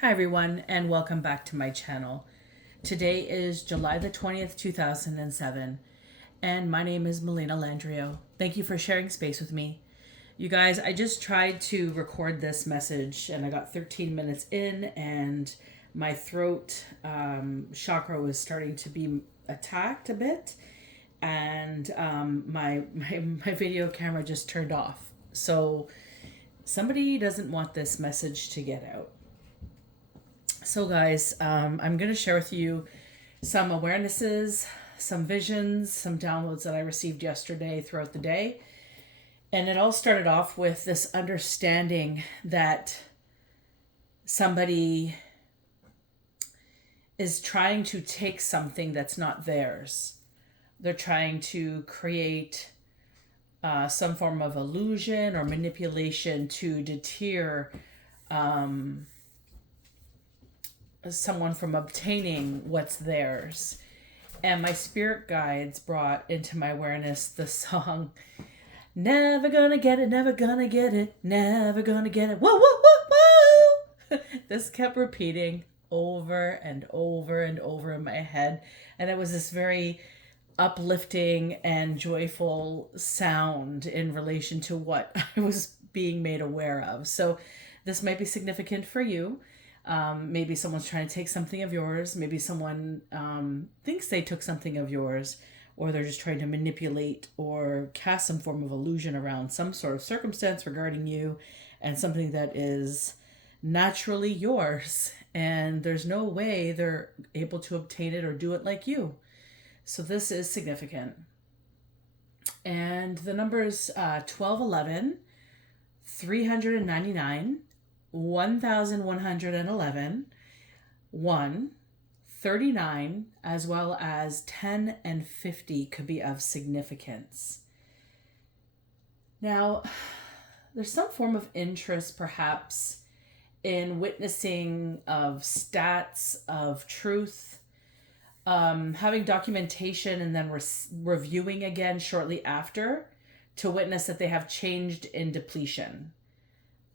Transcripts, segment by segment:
Hi everyone and welcome back to my channel. Today is July the 20th, 2007 and my name is Melina Landrio. Thank you for sharing space with me. You guys, I just tried to record this message and I got 13 minutes in and my throat chakra was starting to be attacked a bit and my video camera just turned off. So somebody doesn't want this message to get out. So, guys, I'm going to share with you some awarenesses, some visions, some downloads that I received yesterday throughout the day. And it all started off with this understanding that somebody is trying to take something that's not theirs. They're trying to create some form of illusion or manipulation to deter someone from obtaining what's theirs. And my spirit guides brought into my awareness the song, Never Gonna Get It, Never Gonna Get It, Never Gonna Get It, whoa, whoa, whoa, whoa. This kept repeating over and over and over in my head. And it was this very uplifting and joyful sound in relation to what I was being made aware of. So this might be significant for you. Maybe someone's trying to take something of yours. Maybe someone thinks they took something of yours, or they're just trying to manipulate or cast some form of illusion around some sort of circumstance regarding you and something that is naturally yours. And there's no way they're able to obtain it or do it like you. So this is significant. And the numbers 1211, 399, 1111, 1, 39, as well as 10 and 50 could be of significance. Now, there's some form of interest perhaps in witnessing of stats, of truth, having documentation and then reviewing again shortly after to witness that they have changed in depletion.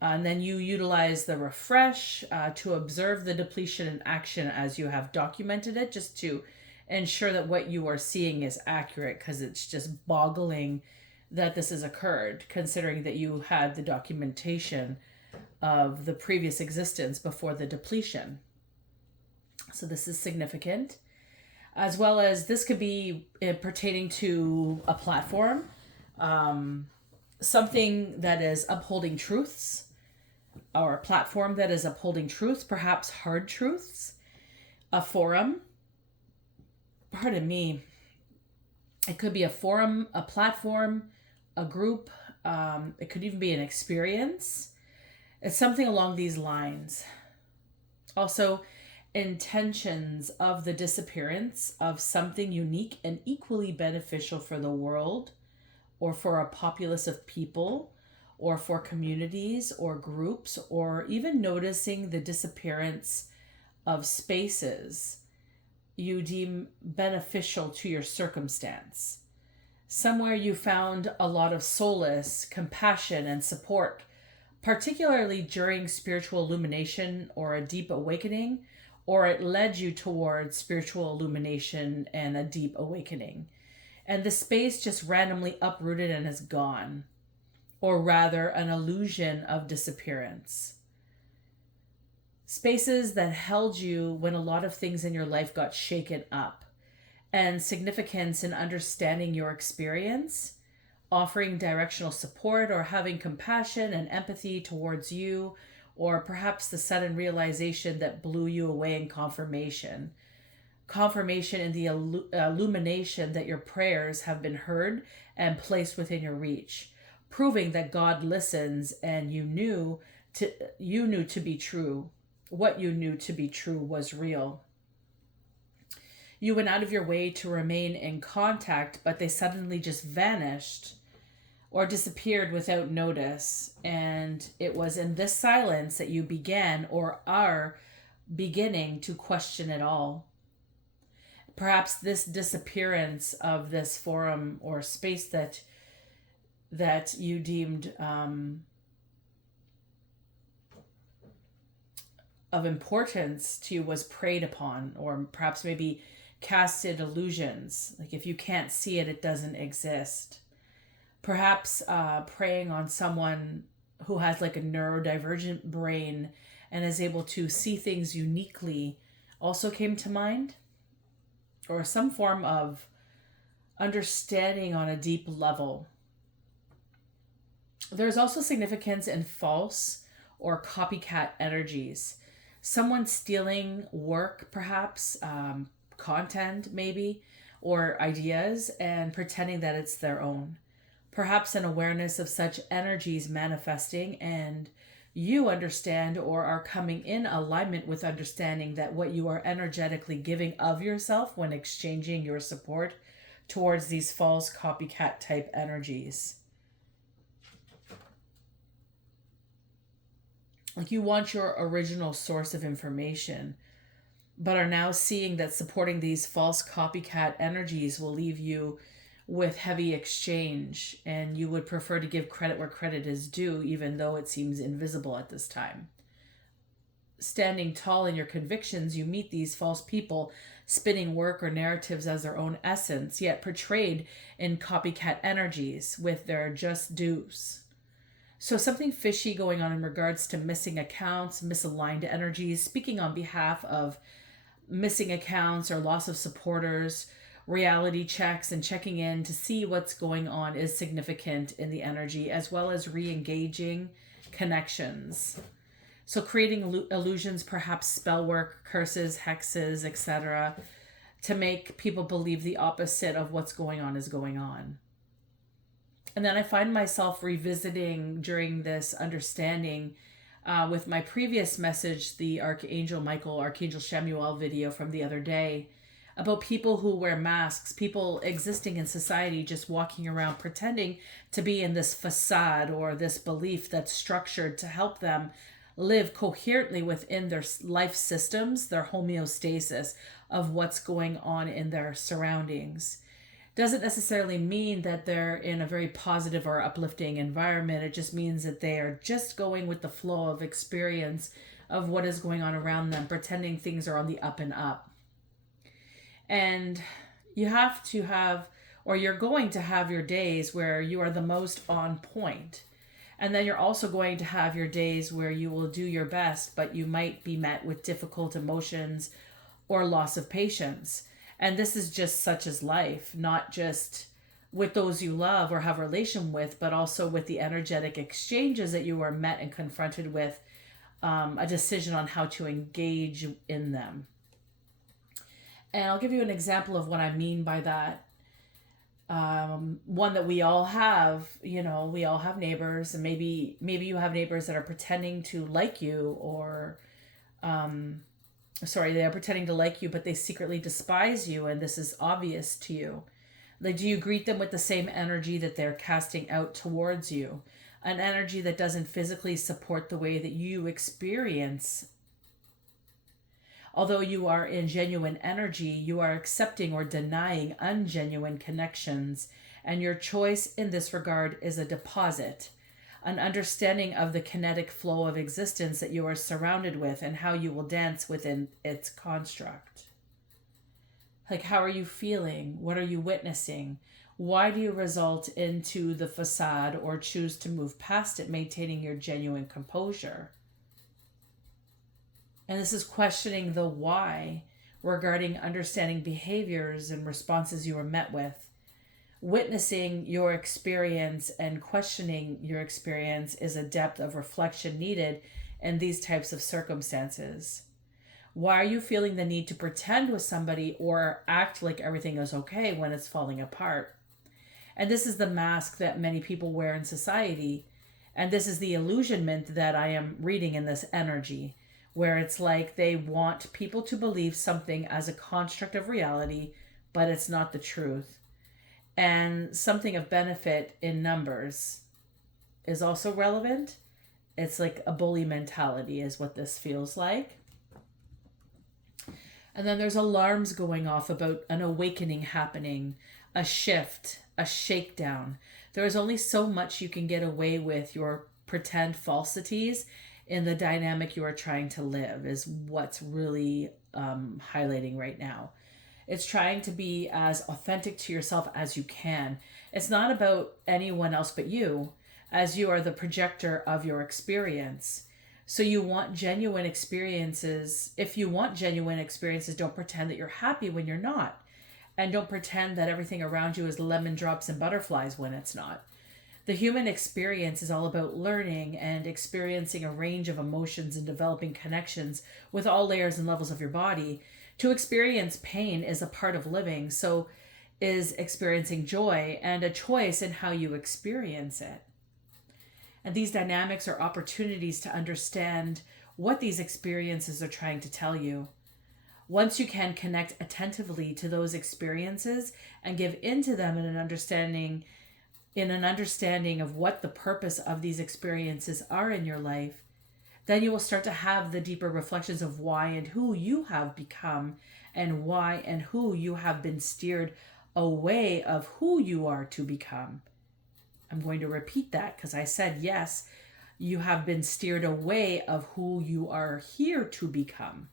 And then you utilize the refresh to observe the depletion in action as you have documented it, just to ensure that what you are seeing is accurate, because it's just boggling that this has occurred, considering that you had the documentation of the previous existence before the depletion. So this is significant. As well as this could be pertaining to a platform, something that is upholding truths, or a platform that is upholding truths, perhaps hard truths, a forum. Pardon me. It could be a forum, a platform, a group. It could even be an experience. It's something along these lines. Also, intentions of the disappearance of something unique and equally beneficial for the world, or for a populace of people, or for communities or groups, or even noticing the disappearance of spaces you deem beneficial to your circumstance. Somewhere you found a lot of solace, compassion, and support, particularly during spiritual illumination or a deep awakening, or it led you towards spiritual illumination and a deep awakening. And the space just randomly uprooted and is gone, or rather an illusion of disappearance. Spaces that held you when a lot of things in your life got shaken up, and significance in understanding your experience, offering directional support, or having compassion and empathy towards you, or perhaps the sudden realization that blew you away in confirmation. Confirmation in the illumination that your prayers have been heard and placed within your reach, proving that God listens and you knew to be true. What you knew to be true was real. You went out of your way to remain in contact, but they suddenly just vanished or disappeared without notice. And it was in this silence that you began or are beginning to question it all. Perhaps this disappearance of this forum or space that you deemed of importance to you was preyed upon, or perhaps maybe casted illusions. Like if you can't see it, it doesn't exist. Perhaps preying on someone who has like a neurodivergent brain and is able to see things uniquely also came to mind. Or some form of understanding on a deep level. There's also significance in false or copycat energies. Someone stealing work, perhaps, content maybe, or ideas, and pretending that it's their own. Perhaps an awareness of such energies manifesting, and you understand or are coming in alignment with understanding that what you are energetically giving of yourself when exchanging your support towards these false copycat type energies. Like you want your original source of information, but are now seeing that supporting these false copycat energies will leave you with heavy exchange, and you would prefer to give credit where credit is due, even though it seems invisible at this time. Standing tall in your convictions, you meet these false people spinning work or narratives as their own essence, yet portrayed in copycat energies with their just dues. So something fishy going on in regards to missing accounts, misaligned energies, speaking on behalf of missing accounts or loss of supporters, reality checks and checking in to see what's going on is significant in the energy, as well as re-engaging connections. So creating illusions, perhaps spell work, curses, hexes, etc., to make people believe the opposite of what's going on is going on. And then I find myself revisiting during this understanding with my previous message, the Archangel Michael, Archangel Shemuel video from the other day, about people who wear masks, people existing in society just walking around pretending to be in this facade or this belief that's structured to help them live coherently within their life systems, their homeostasis of what's going on in their surroundings. Doesn't necessarily mean that they're in a very positive or uplifting environment. It just means that they are just going with the flow of experience of what is going on around them, pretending things are on the up and up. And you have to have, or you're going to have your days where you are the most on point. And then you're also going to have your days where you will do your best, but you might be met with difficult emotions or loss of patience. And this is just such as life, not just with those you love or have a relation with, but also with the energetic exchanges that you are met and confronted with, a decision on how to engage in them. And I'll give you an example of what I mean by that. One that we all have, we all have neighbors, and maybe you have neighbors that are pretending to like you, or they are pretending to like you, but they secretly despise you, and this is obvious to you. Like, do you greet them with the same energy that they're casting out towards you? An energy that doesn't physically support the way that you experience. Although you are in genuine energy, you are accepting or denying ungenuine connections, and your choice in this regard is a deposit, an understanding of the kinetic flow of existence that you are surrounded with and how you will dance within its construct. Like, how are you feeling? What are you witnessing? Why do you result into the facade or choose to move past it, maintaining your genuine composure? And this is questioning the why regarding understanding behaviors and responses you were met with. Witnessing your experience and questioning your experience is a depth of reflection needed in these types of circumstances. Why are you feeling the need to pretend with somebody or act like everything is okay when it's falling apart? And this is the mask that many people wear in society. And this is the illusionment that I am reading in this energy, where it's like they want people to believe something as a construct of reality, but it's not the truth. And something of benefit in numbers is also relevant. It's like a bully mentality is what this feels like. And then there's alarms going off about an awakening happening, a shift, a shakedown. There is only so much you can get away with your pretend falsities in the dynamic you are trying to live is what's really highlighting right now. It's trying to be as authentic to yourself as you can. It's not about anyone else but you, as you are the projector of your experience. So you want genuine experiences. If you want genuine experiences, don't pretend that you're happy when you're not. And don't pretend that everything around you is lemon drops and butterflies when it's not. The human experience is all about learning and experiencing a range of emotions and developing connections with all layers and levels of your body. To experience pain is a part of living, so is experiencing joy and a choice in how you experience it. And these dynamics are opportunities to understand what these experiences are trying to tell you. Once you can connect attentively to those experiences and give into them in an understanding of what the purpose of these experiences are in your life, then you will start to have the deeper reflections of why and who you have become and why and who you have been steered away of who you are to become. I'm going to repeat that because I said, yes, you have been steered away of who you are here to become.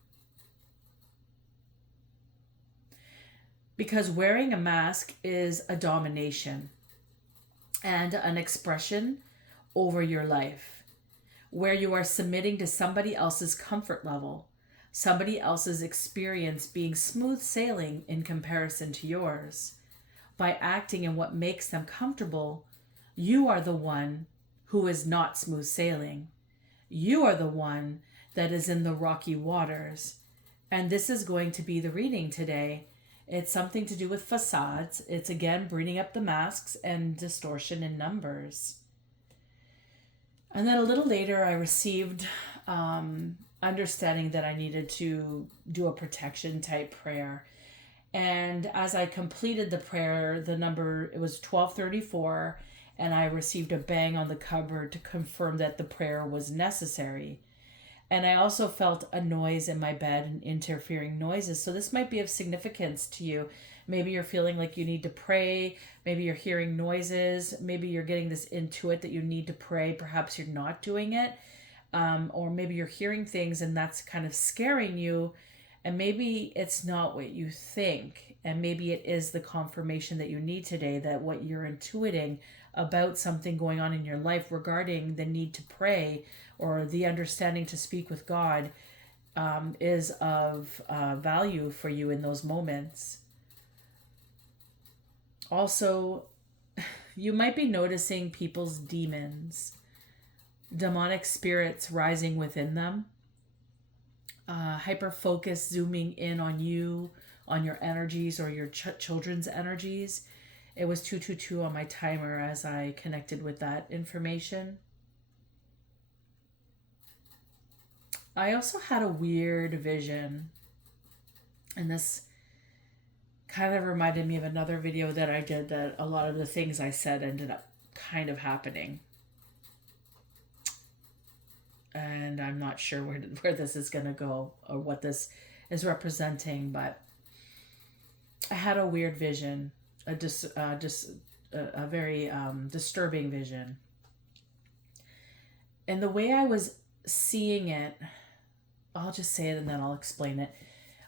Because wearing a mask is a domination and an expression over your life, where you are submitting to somebody else's comfort level, somebody else's experience being smooth sailing in comparison to yours. By acting in what makes them comfortable, you are the one who is not smooth sailing. You are the one that is in the rocky waters. And this is going to be the reading today. It's something to do with facades. It's again bringing up the masks and distortion in numbers. And then a little later, I received understanding that I needed to do a protection type prayer. And as I completed the prayer, the number, it was 1234, and I received a bang on the cupboard to confirm that the prayer was necessary. And I also felt a noise in my bed and interfering noises. So this might be of significance to you. Maybe you're feeling like you need to pray. Maybe you're hearing noises. Maybe you're getting this intuit that you need to pray. Perhaps you're not doing it. Or maybe you're hearing things and that's kind of scaring you. And maybe it's not what you think. And maybe it is the confirmation that you need today, that what you're intuiting about something going on in your life regarding the need to pray or the understanding to speak with God is of value for you in those moments. Also, you might be noticing people's demons, demonic spirits rising within them, hyper focus zooming in on you, on your energies or your children's energies. It was 222 on my timer as I connected with that information. I also had a weird vision, and this kind of reminded me of another video that I did, that a lot of the things I said ended up kind of happening. And I'm not sure where this is going to go or what this is representing, but I had a weird vision, a very disturbing vision. And the way I was seeing it, I'll just say it and then I'll explain it.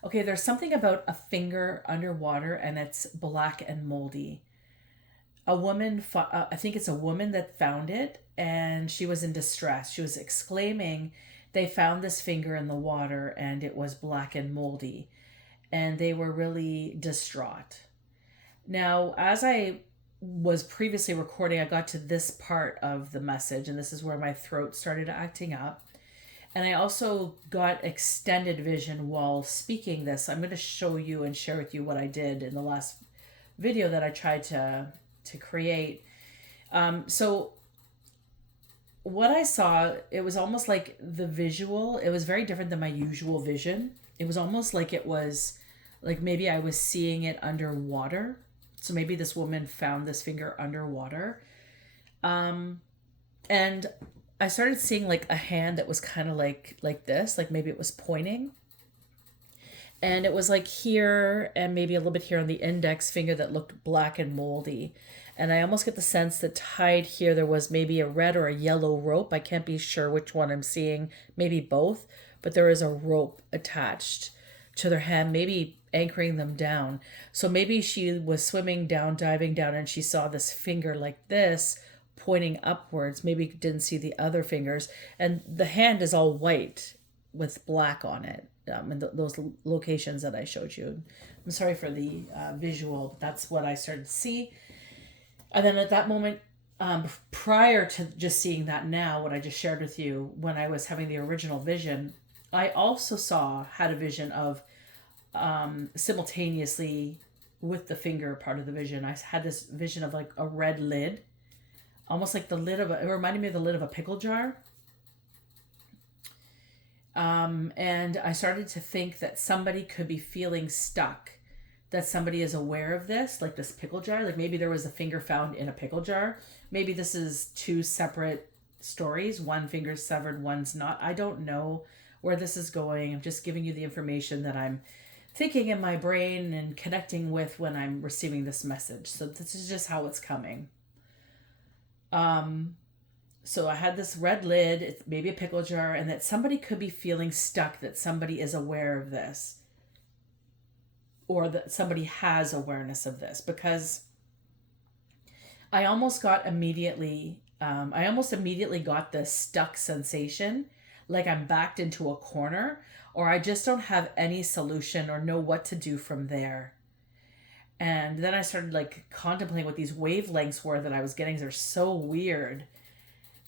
Okay, there's something about a finger underwater and it's black and moldy. A woman, I think it's a woman that found it, and she was in distress. She was exclaiming, they found this finger in the water and it was black and moldy. And they were really distraught. Now, as I was previously recording, I got to this part of the message, and this is where my throat started acting up. And I also got extended vision while speaking this. I'm going to show you and share with you what I did in the last video that I tried to create. So what I saw, it was almost like the visual, it was very different than my usual vision. It was almost like it was, like maybe I was seeing it underwater. So maybe this woman found this finger underwater. And I started seeing like a hand that was kind of like this, like maybe it was pointing. And it was like here and maybe a little bit here on the index finger that looked black and moldy. And I almost get the sense that tied here, there was maybe a red or a yellow rope. I can't be sure which one I'm seeing, maybe both, but there is a rope attached to their hand, maybe anchoring them down. So maybe she was swimming down, diving down, and she saw this finger like this pointing upwards. Maybe didn't see the other fingers. And the hand is all white with black on it, in those locations that I showed you. I'm sorry for the visual, but that's what I started to see. And then at that moment, prior to just seeing that now, what I just shared with you, when I was having the original vision, I also had a vision of simultaneously with the finger part of the vision, I had this vision of like a red lid, almost like the lid of it reminded me of the lid of a pickle jar. And I started to think that somebody could be feeling stuck, that somebody is aware of this, like this pickle jar. Like maybe there was a finger found in a pickle jar. Maybe this is two separate stories. One finger's severed, one's not. I don't know where this is going. I'm just giving you the information that I'm thinking in my brain and connecting with when I'm receiving this message. So this is just how it's coming. So I had this red lid, it's maybe a pickle jar, and that somebody could be feeling stuck, that somebody is aware of this, or that somebody has awareness of this, because I almost immediately got this stuck sensation, like I'm backed into a corner, or I just don't have any solution or know what to do from there. And then I started like contemplating what these wavelengths were that I was getting. They're so weird.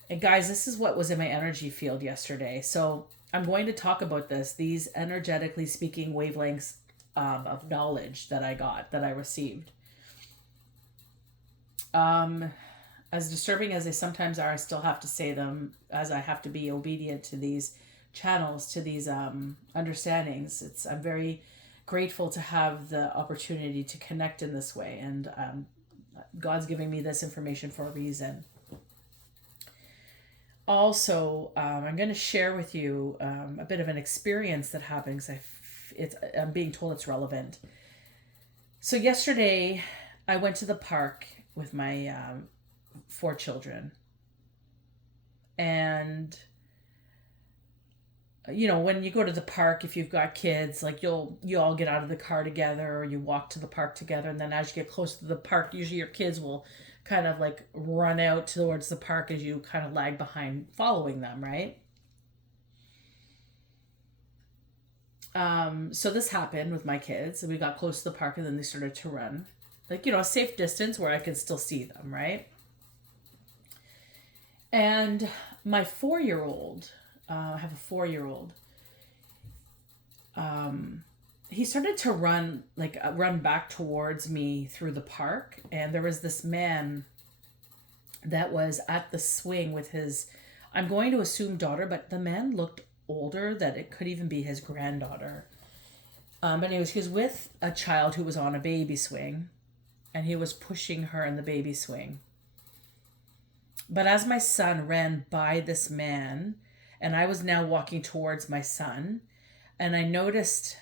And guys, this is what was in my energy field yesterday. So I'm going to talk about these energetically speaking wavelengths of knowledge that I received. As disturbing as they sometimes are, I still have to say them, as I have to be obedient to these channels, to these understandings. I'm very grateful to have the opportunity to connect in this way, and God's giving me this information for a reason. Also, I'm going to share with you a bit of an experience that happens. I'm being told it's relevant. So yesterday, I went to the park with my 4 children. And, you know, when you go to the park, if you've got kids, like you all get out of the car together, or you walk to the park together. And then as you get close to the park, usually your kids will kind of like run out towards the park as you kind of lag behind following them, right? So this happened with my kids, and we got close to the park, and then they started to run, like, you know, a safe distance where I could still see them, right? And my 4-year-old, I have a 4-year-old, he started to run back towards me through the park. And there was this man that was at the swing with his, I'm going to assume daughter, but the man looked older, that it could even be his granddaughter. But anyways, he was with a child who was on a baby swing, and he was pushing her in the baby swing. But as my son ran by this man, and I was now walking towards my son, and I noticed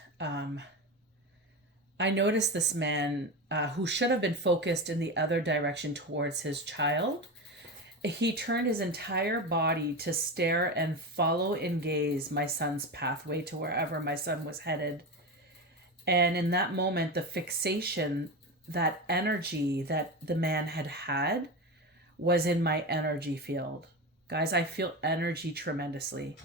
this man who should have been focused in the other direction towards his child. He turned his entire body to stare and follow and gaze my son's pathway to wherever my son was headed. And in that moment, the fixation, that energy that the man had was in my energy field. Guys, I feel energy tremendously.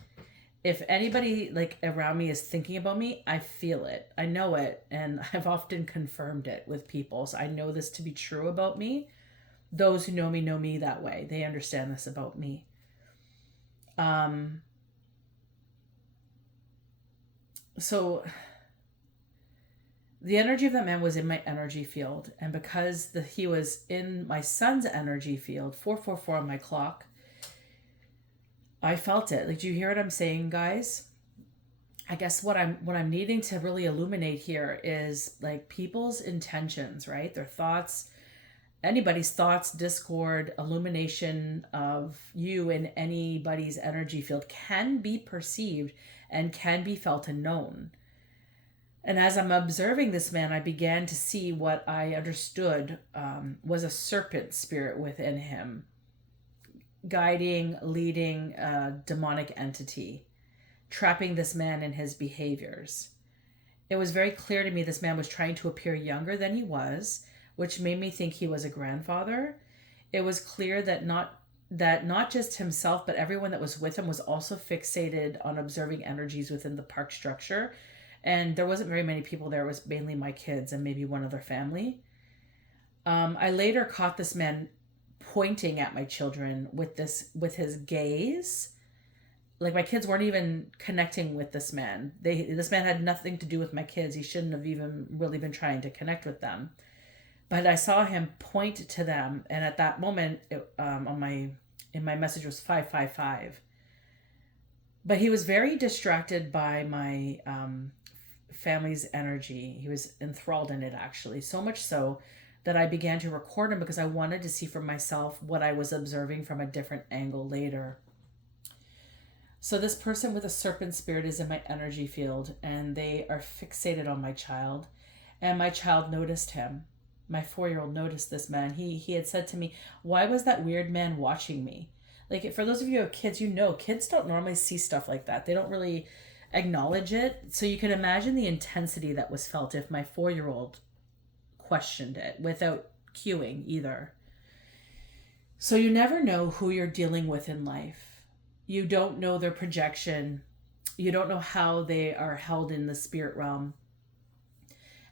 If anybody like around me is thinking about me, I feel it. I know it. And I've often confirmed it with people. So I know this to be true about me. Those who know me that way. They understand this about me. So the energy of that man was in my energy field. And because he was in my son's energy field, 444 on my clock, I felt it. Like, do you hear what I'm saying, guys? I guess what I'm needing to really illuminate here is like people's intentions, right? Their thoughts, anybody's thoughts, discord, illumination of you in anybody's energy field can be perceived and can be felt and known. And as I'm observing this man, I began to see what I understood was a serpent spirit within him, guiding, leading a demonic entity, trapping this man in his behaviors. It was very clear to me this man was trying to appear younger than he was, which made me think he was a grandfather. It was clear that not just himself, but everyone that was with him was also fixated on observing energies within the park structure. And there wasn't very many people there. It was mainly my kids and maybe one other family. I later caught this man pointing at my children with his gaze. Like, my kids weren't even connecting with this man. This man had nothing to do with my kids. He shouldn't have even really been trying to connect with them. But I saw him point to them, and at that moment, in my message was 555. But he was very distracted by my family's energy. He was enthralled in it, actually, so much so that I began to record him because I wanted to see for myself what I was observing from a different angle later. So this person with a serpent spirit is in my energy field, and they are fixated on my child, and my child noticed him. My 4-year-old noticed this man. He had said to me, "Why was that weird man watching me?" Like, for those of you who have kids, kids don't normally see stuff like that. They don't really acknowledge it. So you can imagine the intensity that was felt if my 4-year-old questioned it without cueing either. So you never know who you're dealing with in life. You don't know their projection. You don't know how they are held in the spirit realm.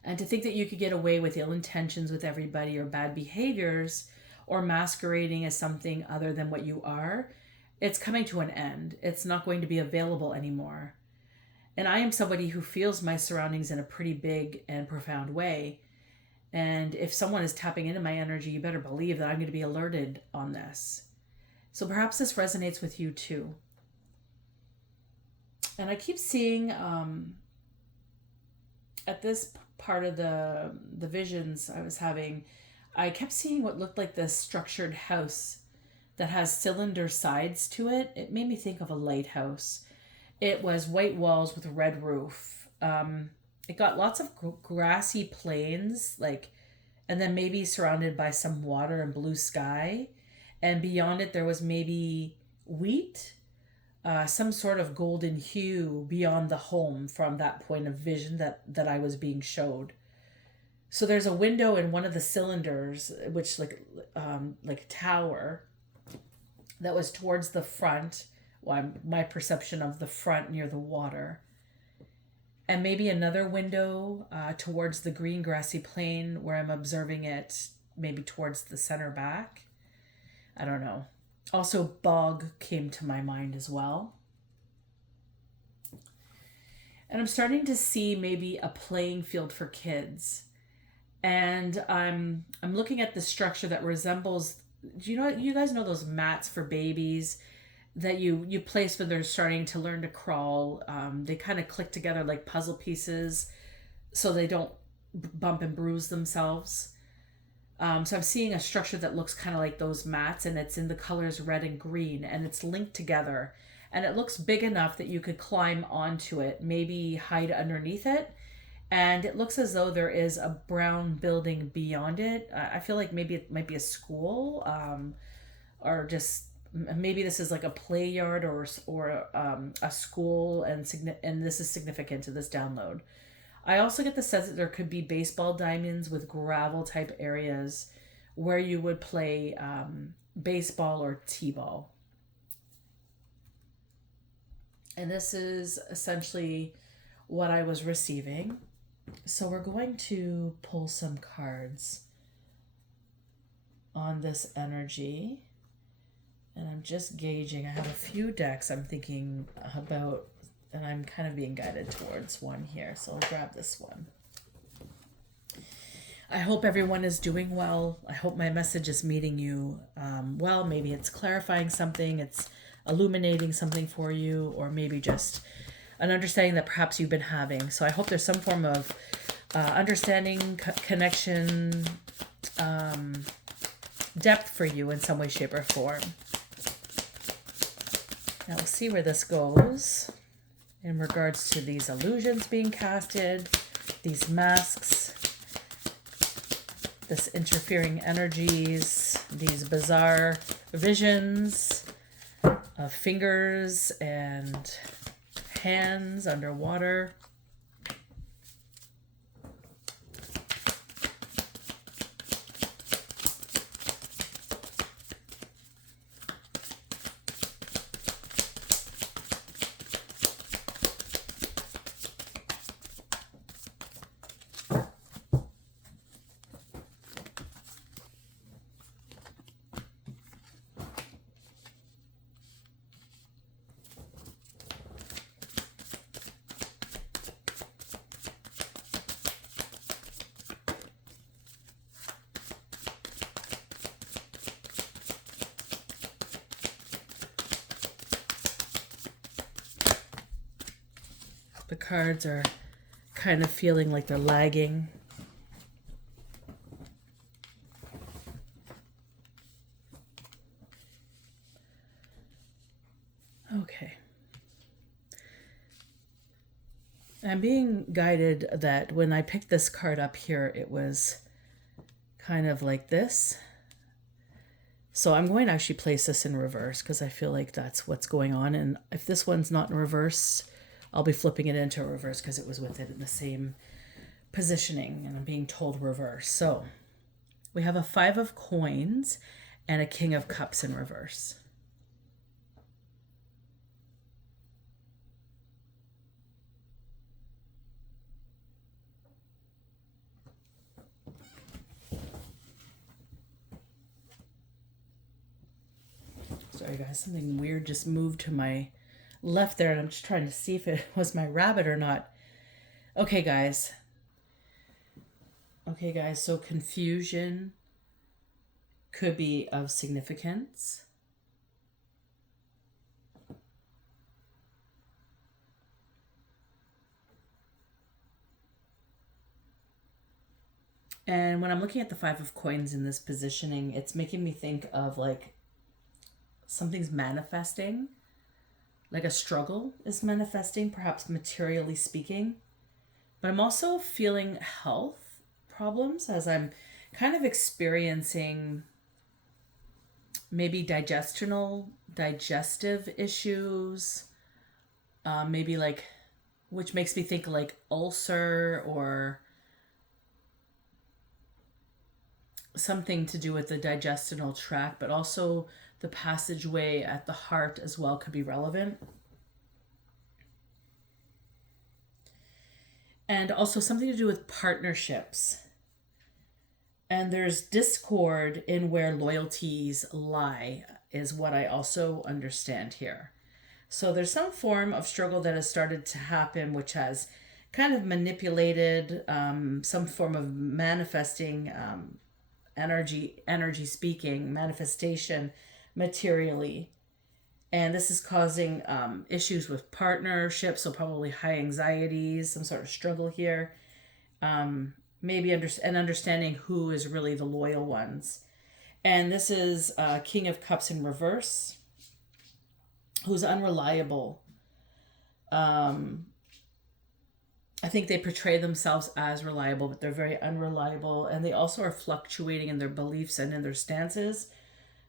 And to think that you could get away with ill intentions with everybody or bad behaviors or masquerading as something other than what you are, it's coming to an end. It's not going to be available anymore. And I am somebody who feels my surroundings in a pretty big and profound way. And if someone is tapping into my energy, you better believe that I'm going to be alerted on this. So perhaps this resonates with you too. And I keep seeing at this part of the visions I was having, I kept seeing what looked like this structured house that has cylinder sides to it. It made me think of a lighthouse. It was white walls with a red roof. It got lots of grassy plains, and then maybe surrounded by some water and blue sky. And beyond it, there was maybe wheat, some sort of golden hue beyond the home from that point of vision that I was being showed. So there's a window in one of the cylinders, which like a tower that was towards the front. Well, my perception of the front near the water. And maybe another window towards the green grassy plain where I'm observing it, maybe towards the center back. I don't know. Also, bog came to my mind as well. And I'm starting to see maybe a playing field for kids. And I'm looking at the structure that resembles, you guys know those mats for babies that you place when they're starting to learn to crawl. They kind of click together like puzzle pieces so they don't bump and bruise themselves. So I'm seeing a structure that looks kind of like those mats, and it's in the colors red and green, and it's linked together. And it looks big enough that you could climb onto it, maybe hide underneath it. And it looks as though there is a brown building beyond it. I feel like maybe it might be a school, or just maybe this is like a play yard or a school, and this is significant to this download. I also get the sense that there could be baseball diamonds with gravel type areas where you would play baseball or t-ball. And this is essentially what I was receiving. So we're going to pull some cards on this energy. And I'm just gauging. I have a few decks I'm thinking about, and I'm kind of being guided towards one here. So I'll grab this one. I hope everyone is doing well. I hope my message is meeting you well. Maybe it's clarifying something. It's illuminating something for you, or maybe just an understanding that perhaps you've been having. So I hope there's some form of understanding, connection, depth for you in some way, shape, or form. Now we'll see where this goes in regards to these illusions being casted, these masks, this interfering energies, these bizarre visions of fingers and hands underwater. The cards are kind of feeling like they're lagging. Okay. I'm being guided that when I picked this card up here, it was kind of like this. So I'm going to actually place this in reverse because I feel like that's what's going on. And if this one's not in reverse, I'll be flipping it into reverse because it was with it in the same positioning and I'm being told reverse. So we have a 5 of coins and a King of Cups in reverse. Sorry guys, something weird just moved to my left there and I'm just trying to see if it was my rabbit or not. Okay guys, so confusion could be of significance. And when I'm looking at the 5 of coins in this positioning, it's making me think of like something's manifesting. Like a struggle is manifesting, perhaps materially speaking. But I'm also feeling health problems as I'm kind of experiencing maybe digestive issues, maybe like, which makes me think like ulcer or something to do with the digestional tract, but also the passageway at the heart as well could be relevant. And also something to do with partnerships. And there's discord in where loyalties lie, is what I also understand here. So there's some form of struggle that has started to happen, which has kind of manipulated some form of manifesting energy speaking, manifestation materially. And this is causing issues with partnerships, so probably high anxieties, some sort of struggle here. Maybe understanding who is really the loyal ones. And this is King of Cups in reverse, who's unreliable. I think they portray themselves as reliable, but they're very unreliable. And they also are fluctuating in their beliefs and in their stances.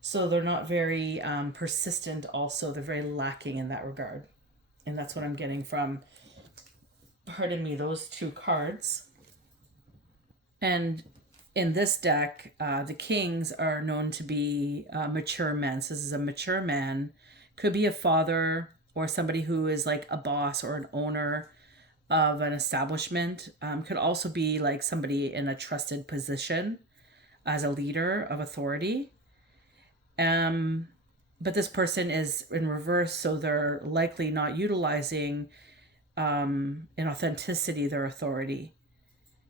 So they're not very persistent also. They're very lacking in that regard. And that's what I'm getting from, pardon me, those 2 cards. And in this deck, the kings are known to be mature men. So this is a mature man. Could be a father or somebody who is like a boss or an owner of an establishment. Could also be like somebody in a trusted position as a leader of authority. But this person is in reverse, so they're likely not utilizing in authenticity their authority,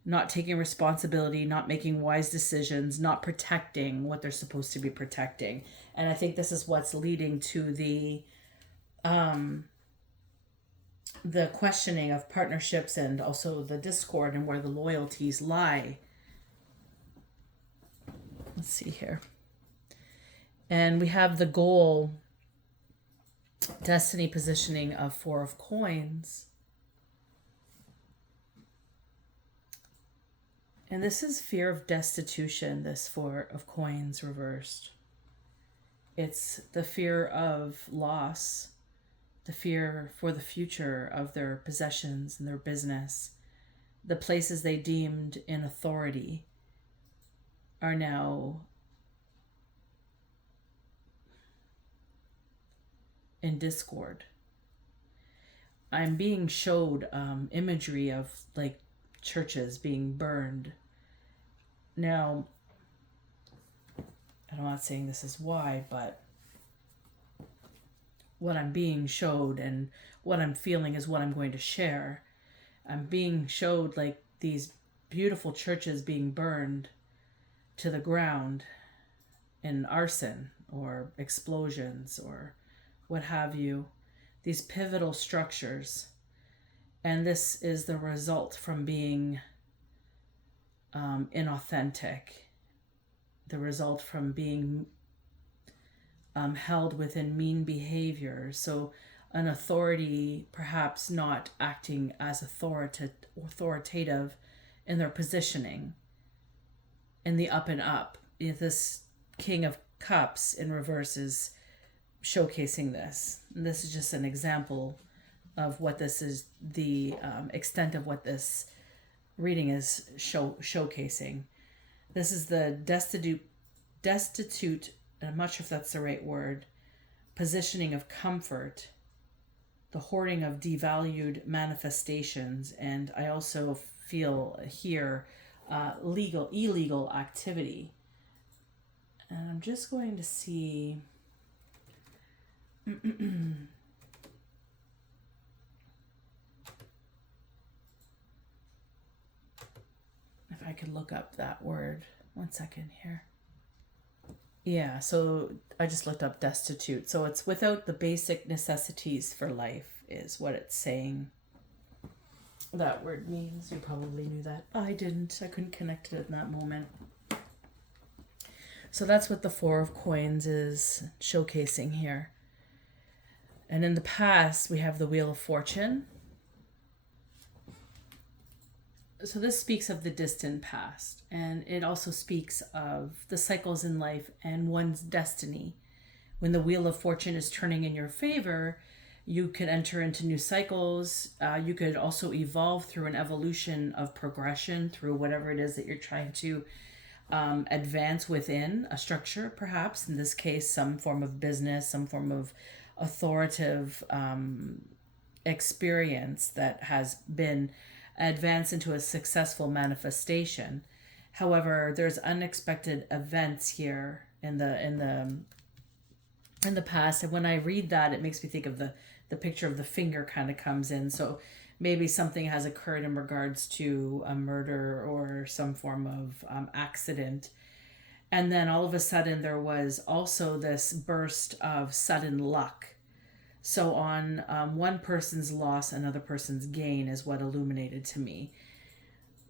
not taking responsibility, not making wise decisions, not protecting what they're supposed to be protecting. And I think this is what's leading to the questioning of partnerships and also the discord and where the loyalties lie. Let's see here. And we have the goal, destiny positioning of 4 of coins. And this is fear of destitution, this Four of Coins reversed. It's the fear of loss, the fear for the future of their possessions and their business. The places they deemed in authority are now in discord. I'm being showed imagery of like churches being burned. Now, I'm not saying this is why, but what I'm being showed and what I'm feeling is what I'm going to share. I'm being showed like these beautiful churches being burned to the ground in arson or explosions or what have you. These pivotal structures. And this is the result from being inauthentic. The result from being held within mean behavior. So an authority perhaps not acting as authoritative in their positioning in the up and up. This King of Cups in reverse is showcasing this. And this is just an example of what this is, the extent of what this reading is showcasing. This is the destitute, and I'm not sure if that's the right word, positioning of comfort, the hoarding of devalued manifestations, and I also feel here illegal activity. And I'm just going to see if I could look up that word. 1 second here. Yeah, so I just looked up destitute. So it's without the basic necessities for life is what it's saying. That word means. You probably knew that. I didn't. I couldn't connect it in that moment. So that's what the Four of Coins is showcasing here. And in the past, we have the Wheel of Fortune. So this speaks of the distant past, and it also speaks of the cycles in life and one's destiny. When the Wheel of Fortune is turning in your favor, you could enter into new cycles. You could also evolve through an evolution of progression through whatever it is that you're trying to advance within a structure, perhaps. In this case, some form of business, some form of authoritative experience that has been advanced into a successful manifestation. However, there's unexpected events here in the past, and when I read that, it makes me think of the picture of the finger kind of comes in. So maybe something has occurred in regards to a murder or some form of accident. And then all of a sudden there was also this burst of sudden luck. So on one person's loss, another person's gain is what illuminated to me.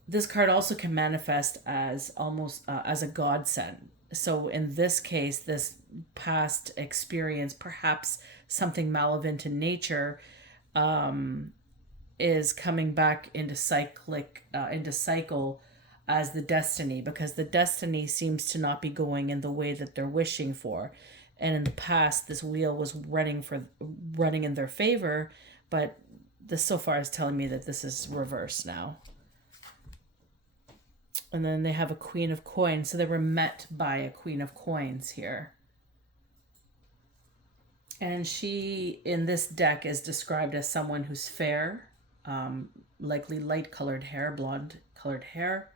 This card also can manifest as almost as a godsend. So in this case, this past experience, perhaps something malevolent in nature, is coming back into cycle as the destiny, because the destiny seems to not be going in the way that they're wishing for. And in the past, this wheel was running in their favor, but this so far is telling me that this is reversed now. And then they have a Queen of Coins, so they were met by a Queen of Coins here. And she, in this deck, is described as someone who's fair, likely light-colored hair, blonde-colored hair,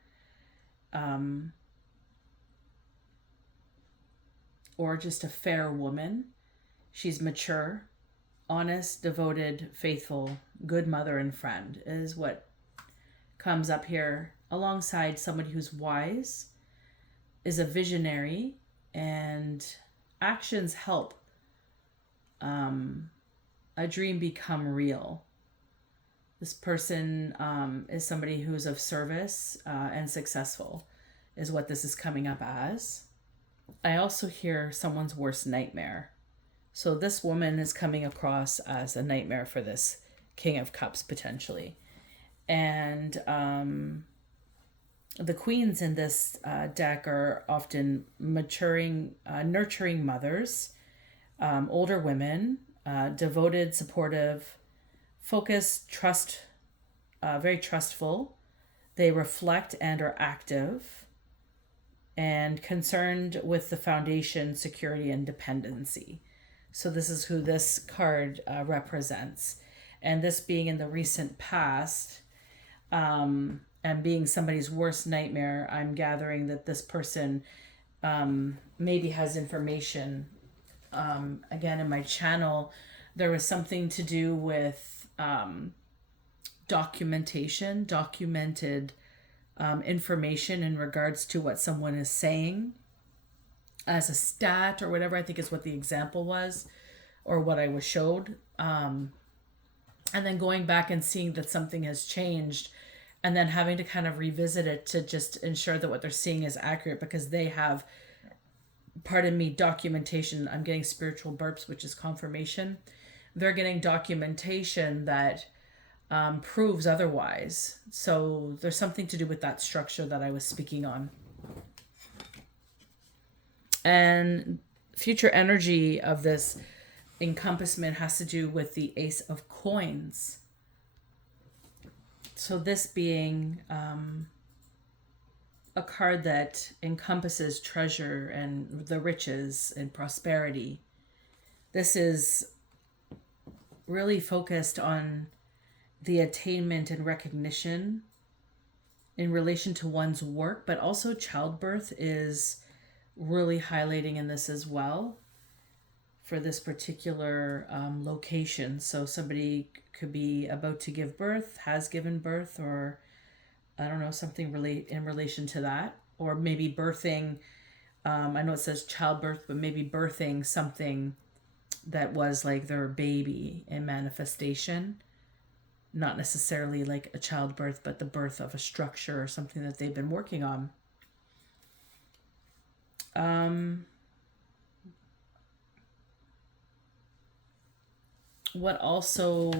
or just a fair woman. She's mature, honest, devoted, faithful, good mother and friend is what comes up here, alongside somebody who's wise, is a visionary, and actions help a dream become real. This person is somebody who's of service and successful, is what this is coming up as. I also hear someone's worst nightmare. So this woman is coming across as a nightmare for this King of Cups, potentially. And The queens in this deck are often maturing, nurturing mothers, older women, devoted, supportive, focused, very trustful. They reflect and are active and concerned with the foundation, security, and dependency. So this is who this card represents. And this being in the recent past, and being somebody's worst nightmare, I'm gathering that this person maybe has information. Again, in my channel, there was something to do with documented information in regards to what someone is saying as a stat or whatever, I think is what the example was, or what I was showed. And then going back and seeing that something has changed, and then having to kind of revisit it to just ensure that what they're seeing is accurate, because they have, pardon me, documentation. I'm getting spiritual burps, which is confirmation. They're getting documentation that proves otherwise. So there's something to do with that structure that I was speaking on. And future energy of this encompassment has to do with the Ace of Coins. So this being a card that encompasses treasure and the riches and prosperity. This is really focused on the attainment and recognition in relation to one's work, but also childbirth is really highlighting in this as well for this particular location. So somebody could be about to give birth, has given birth, or I don't know, something in relation to that, or maybe birthing. I know it says childbirth, but maybe birthing something that was like their baby in manifestation. Not necessarily like a childbirth, but the birth of a structure or something that they've been working on. What also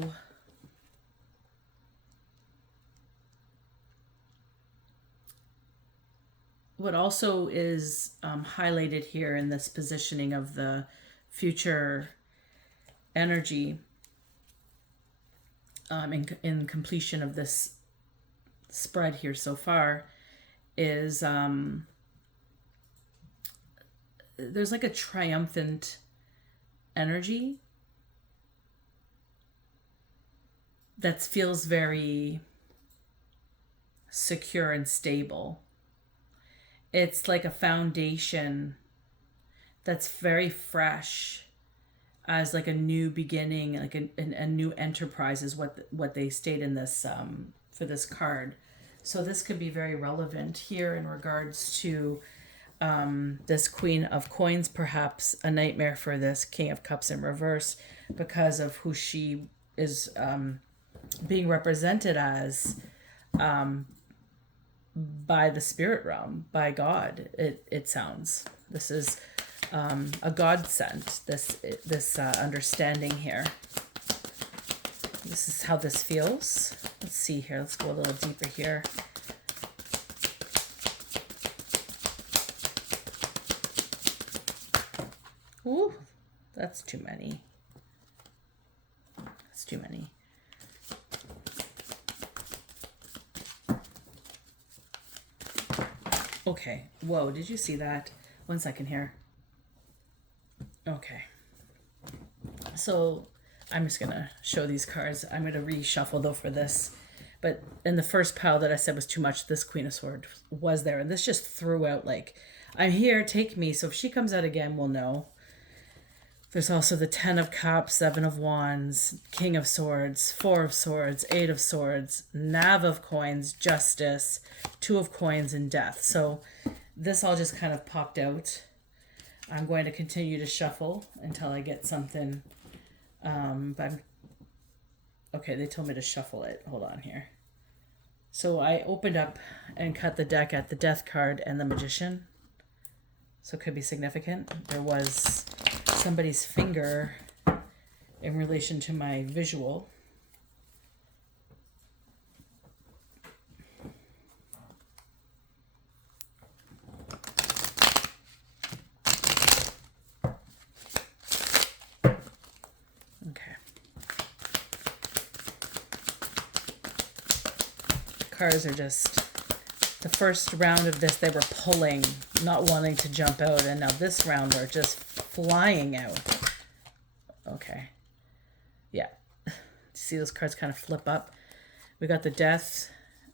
is highlighted here in this positioning of the future energy in completion of this spread here so far is there's like a triumphant energy that feels very secure and stable. It's like a foundation that's very fresh, as like a new beginning, like a new enterprise is what they state in this for this card. So this could be very relevant here in regards to this Queen of Coins, perhaps a nightmare for this King of Cups in reverse, because of who she is being represented as by the spirit realm, by God. It sounds. This is a godsend, this understanding here. This is how this feels. Let's see here. Let's go a little deeper here. Ooh, that's too many. That's too many. Okay. Whoa, did you see that? 1 second here. Okay. So I'm just going to show these cards. I'm going to reshuffle though for this. But in the first pile that I said was too much, this Queen of Swords was there. And this just threw out like, I'm here, take me. So if she comes out again, we'll know. There's also the 10 of Cups, 7 of Wands, King of Swords, 4 of Swords, 8 of Swords, Knave of Coins, Justice, 2 of Coins, and Death. So this all just kind of popped out. I'm going to continue to shuffle until I get something. Okay, they told me to shuffle it. Hold on here. So I opened up and cut the deck at the Death card and the Magician. So it could be significant. There was somebody's finger in relation to my visual. cards are just, the first round of this, they were pulling, not wanting to jump out. And now this round, they're just flying out. Okay. Yeah. See those cards kind of flip up? We got the Death,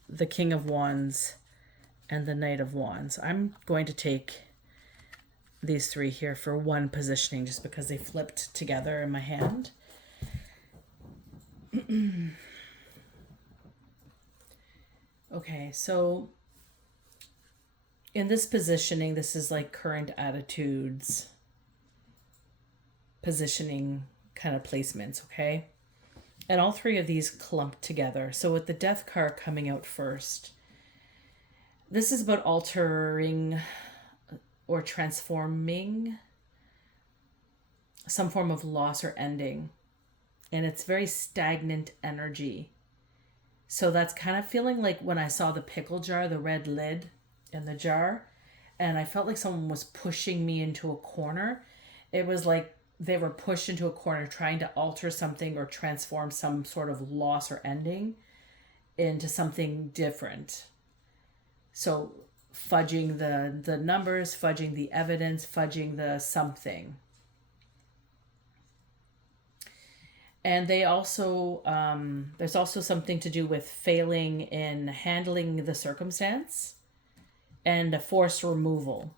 the King of Wands, and the Knight of Wands. I'm going to take these three here for one positioning just because they flipped together in my hand. Okay, so in this positioning, this is like current attitudes, positioning kind of placements, okay? And all three of these clump together. So with the Death card coming out first, this is about altering or transforming some form of loss or ending. And it's very stagnant energy. So that's kind of feeling like when I saw the pickle jar, the red lid in the jar, and I felt like someone was pushing me into a corner. It was like they were pushed into a corner trying to alter something or transform some sort of loss or ending into something different. So fudging the numbers, fudging the evidence, fudging the something. And they also, there's also something to do with failing in handling the circumstance and a forced removal.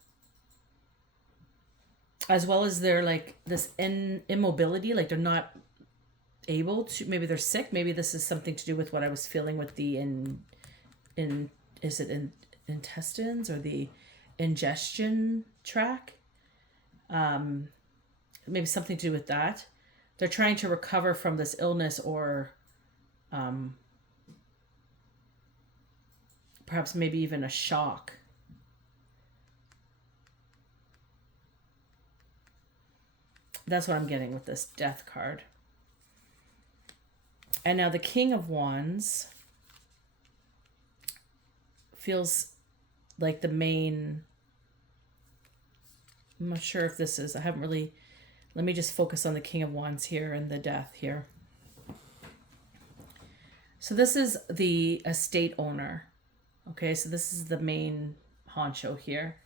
As well as they're like this immobility, like they're not able to, maybe they're sick. Maybe this is something to do with what I was feeling with the intestines or the ingestion tract. Maybe something to do with that. They're trying to recover from this illness or perhaps maybe even a shock. That's what I'm getting with this Death card. And now the King of Wands feels like the main, I'm not sure if this is, I haven't really, let me just focus on the King of Wands here and the Death here. So this is the estate owner. Okay, so this is the main honcho here.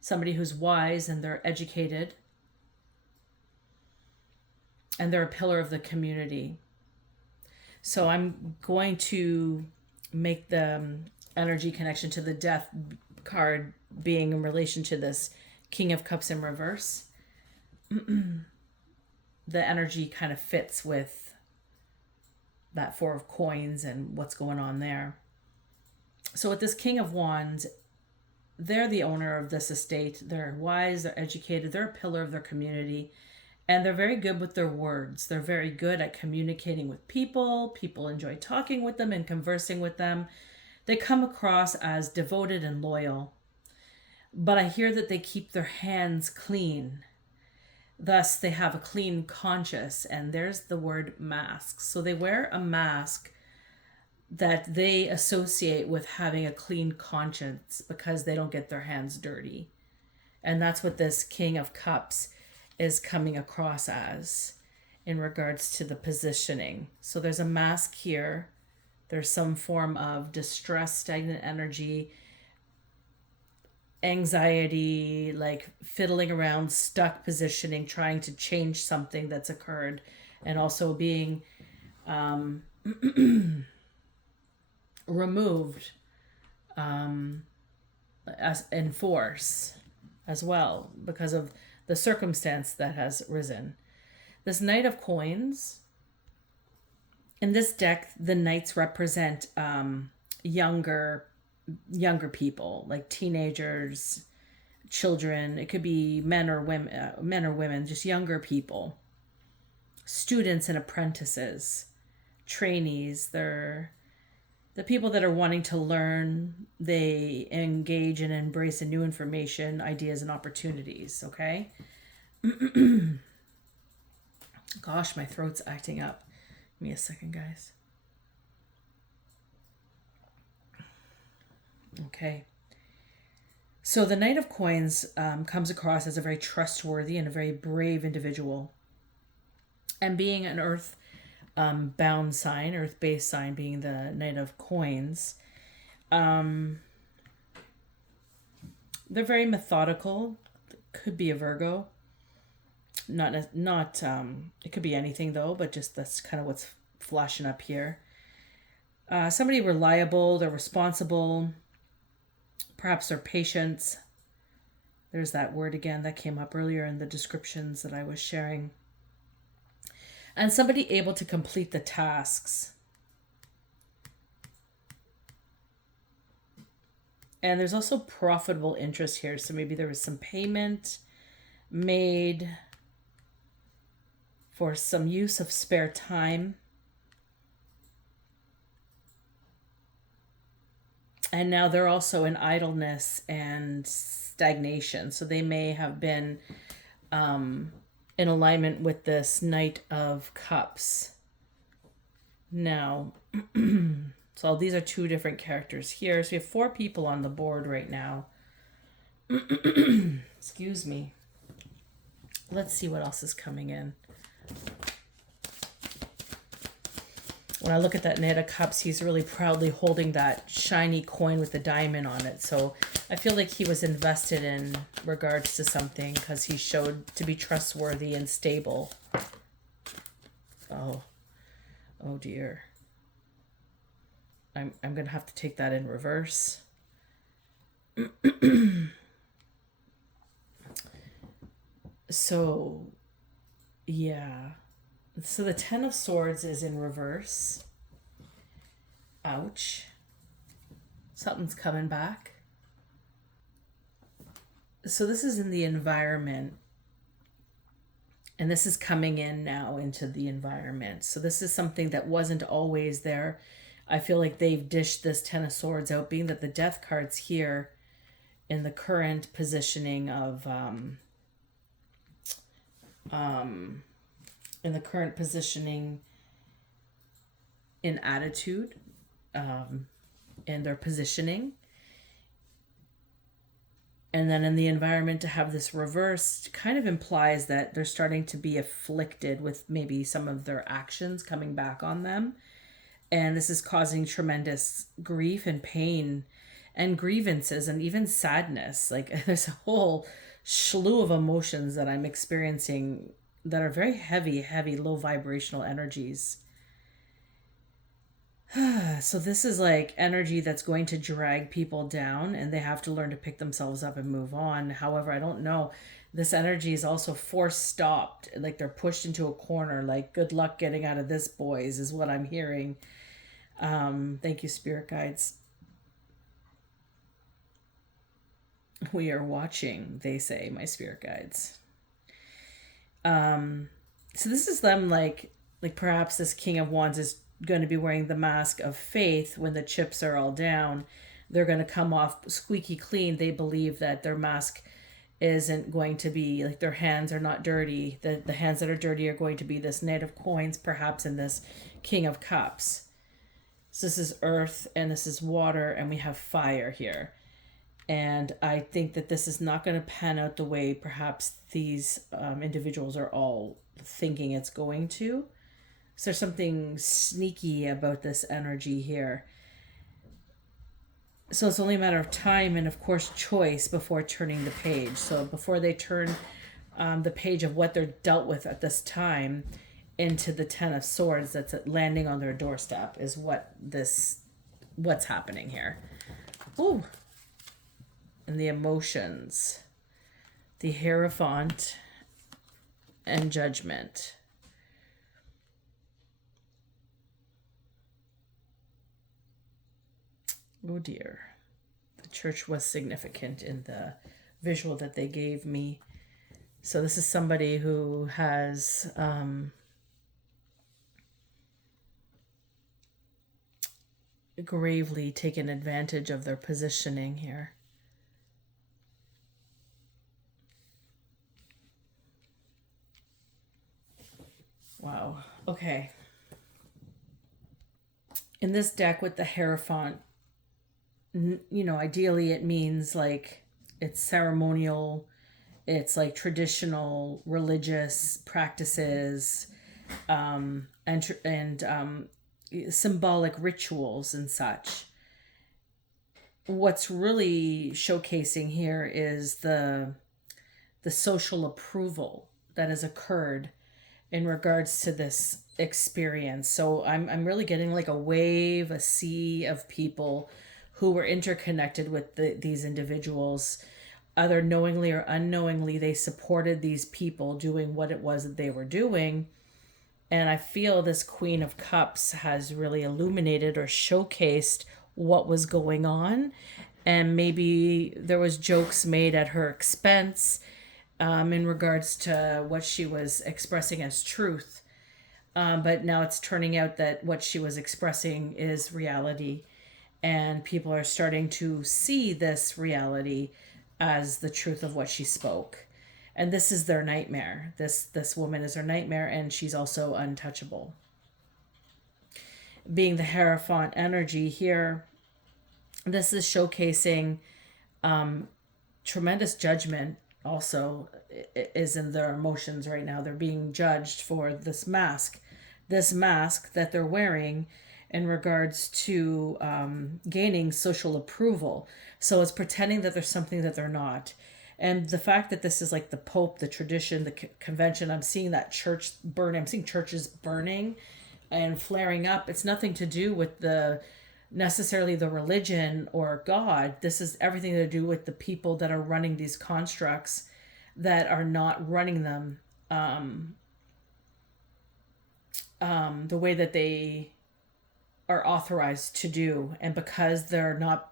Somebody who's wise and they're educated. And they're a pillar of the community. So I'm going to make the energy connection to the Death card being in relation to this King of Cups in reverse. The energy kind of fits with that Four of Coins and what's going on there. So with this King of Wands, they're the owner of this estate. They're wise, they're educated, they're a pillar of their community. And they're very good with their words. They're very good at communicating with people. People enjoy talking with them and conversing with them. They come across as devoted and loyal. But I hear that they keep their hands clean. Thus, they have a clean conscience. And there's the word mask. So they wear a mask that they associate with having a clean conscience because they don't get their hands dirty. And that's what this King of Cups is coming across as in regards to the positioning. So there's a mask here. There's some form of distress, stagnant energy, anxiety, like fiddling around, stuck positioning, trying to change something that's occurred, and also being removed as in force as well because of the circumstance that has risen. This Knight of Coins, in this deck, the knights represent younger people, like teenagers, children. It could be men or women, just younger people, students and apprentices, trainees. They're the people that are wanting to learn. They engage and embrace a new information, ideas, and opportunities, okay? Gosh, my throat's acting up. Give me a second, guys. Okay. So the Knight of Coins comes across as a very trustworthy and a very brave individual. And being an earth bound sign, earth-based sign, being the Knight of Coins, Um, they're very methodical. Could be a Virgo. Not it could be anything though, but just that's kind of what's flashing up here. Somebody reliable, they're responsible, perhaps they're patient. There's that word again that came up earlier in the descriptions that I was sharing. And somebody able to complete the tasks. And there's also profitable interest here. So maybe there was some payment made for some use of spare time. And now they're also in idleness and stagnation. So they may have been in alignment with this Knight of Cups. Now, so these are two different characters here. So we have 4 people on the board right now. Excuse me. Let's see what else is coming in. When I look at that Knight of Cups, he's really proudly holding that shiny coin with the diamond on it. So I feel like he was invested in regards to something because he showed to be trustworthy and stable. Oh dear. I'm going to have to take that in reverse. So, yeah. So the 10 of Swords is in reverse. Ouch. Something's coming back. So this is in the environment. And this is coming in now into the environment. So this is something that wasn't always there. I feel like they've dished this 10 of Swords out, being that the Death card's here in the current positioning of in the current positioning in attitude, in their positioning. And then in the environment, to have this reversed kind of implies that they're starting to be afflicted with maybe some of their actions coming back on them. And this is causing tremendous grief and pain and grievances and even sadness. Like there's a whole slew of emotions that I'm experiencing that are very heavy, low vibrational energies. So this is like energy that's going to drag people down, and they have to learn to pick themselves up and move on. However, I don't know. This energy is also force stopped. Like they're pushed into a corner. Like, good luck getting out of this, boys, is what I'm hearing. Thank you, spirit guides. We are watching, they say, my spirit guides. So this is them like perhaps this King of Wands is going to be wearing the mask of faith when the chips are all down. They're going to come off squeaky clean. They believe that their mask isn't going to be like, their hands are not dirty. The hands that are dirty are going to be this Knight of Coins, perhaps, in this King of Cups. So this is earth and this is water, and we have fire here. And I think that this is not going to pan out the way perhaps these individuals are all thinking it's going to. So there's something sneaky about this energy here. So it's only a matter of time and, of course, choice before turning the page. So before they turn the page of what they're dealt with at this time into the 10 of Swords that's landing on their doorstep is what's happening here. Ooh. And the emotions, the Hierophant, and Judgment. Oh dear. The church was significant in the visual that they gave me. So this is somebody who has gravely taken advantage of their positioning here. Wow. Okay. In this deck with the Hierophant, ideally it means like it's ceremonial, it's like traditional religious practices, and symbolic rituals and such. what's really showcasing here is the social approval that has occurred in regards to this experience. So I'm really getting like a wave, a sea of people who were interconnected with these individuals. Either knowingly or unknowingly, they supported these people doing what it was that they were doing. And I feel this Queen of Cups has really illuminated or showcased what was going on. And maybe there was jokes made at her expense, in regards to what she was expressing as truth. But now it's turning out that what she was expressing is reality, and people are starting to see this reality as the truth of what she spoke. And this is their nightmare. This woman is their nightmare, and she's also untouchable. Being the Hierophant energy here, this is showcasing tremendous judgment also is in their emotions right now. They're being judged for this mask that they're wearing in regards to gaining social approval. So it's pretending that there's something that they're not. And the fact that this is like the Pope, the tradition, the convention, I'm seeing that church burn. I'm seeing churches burning and flaring up. It's nothing to do with the necessarily the religion or God. This is everything to do with the people that are running these constructs that are not running them the way that they are authorized to do. And because they're not,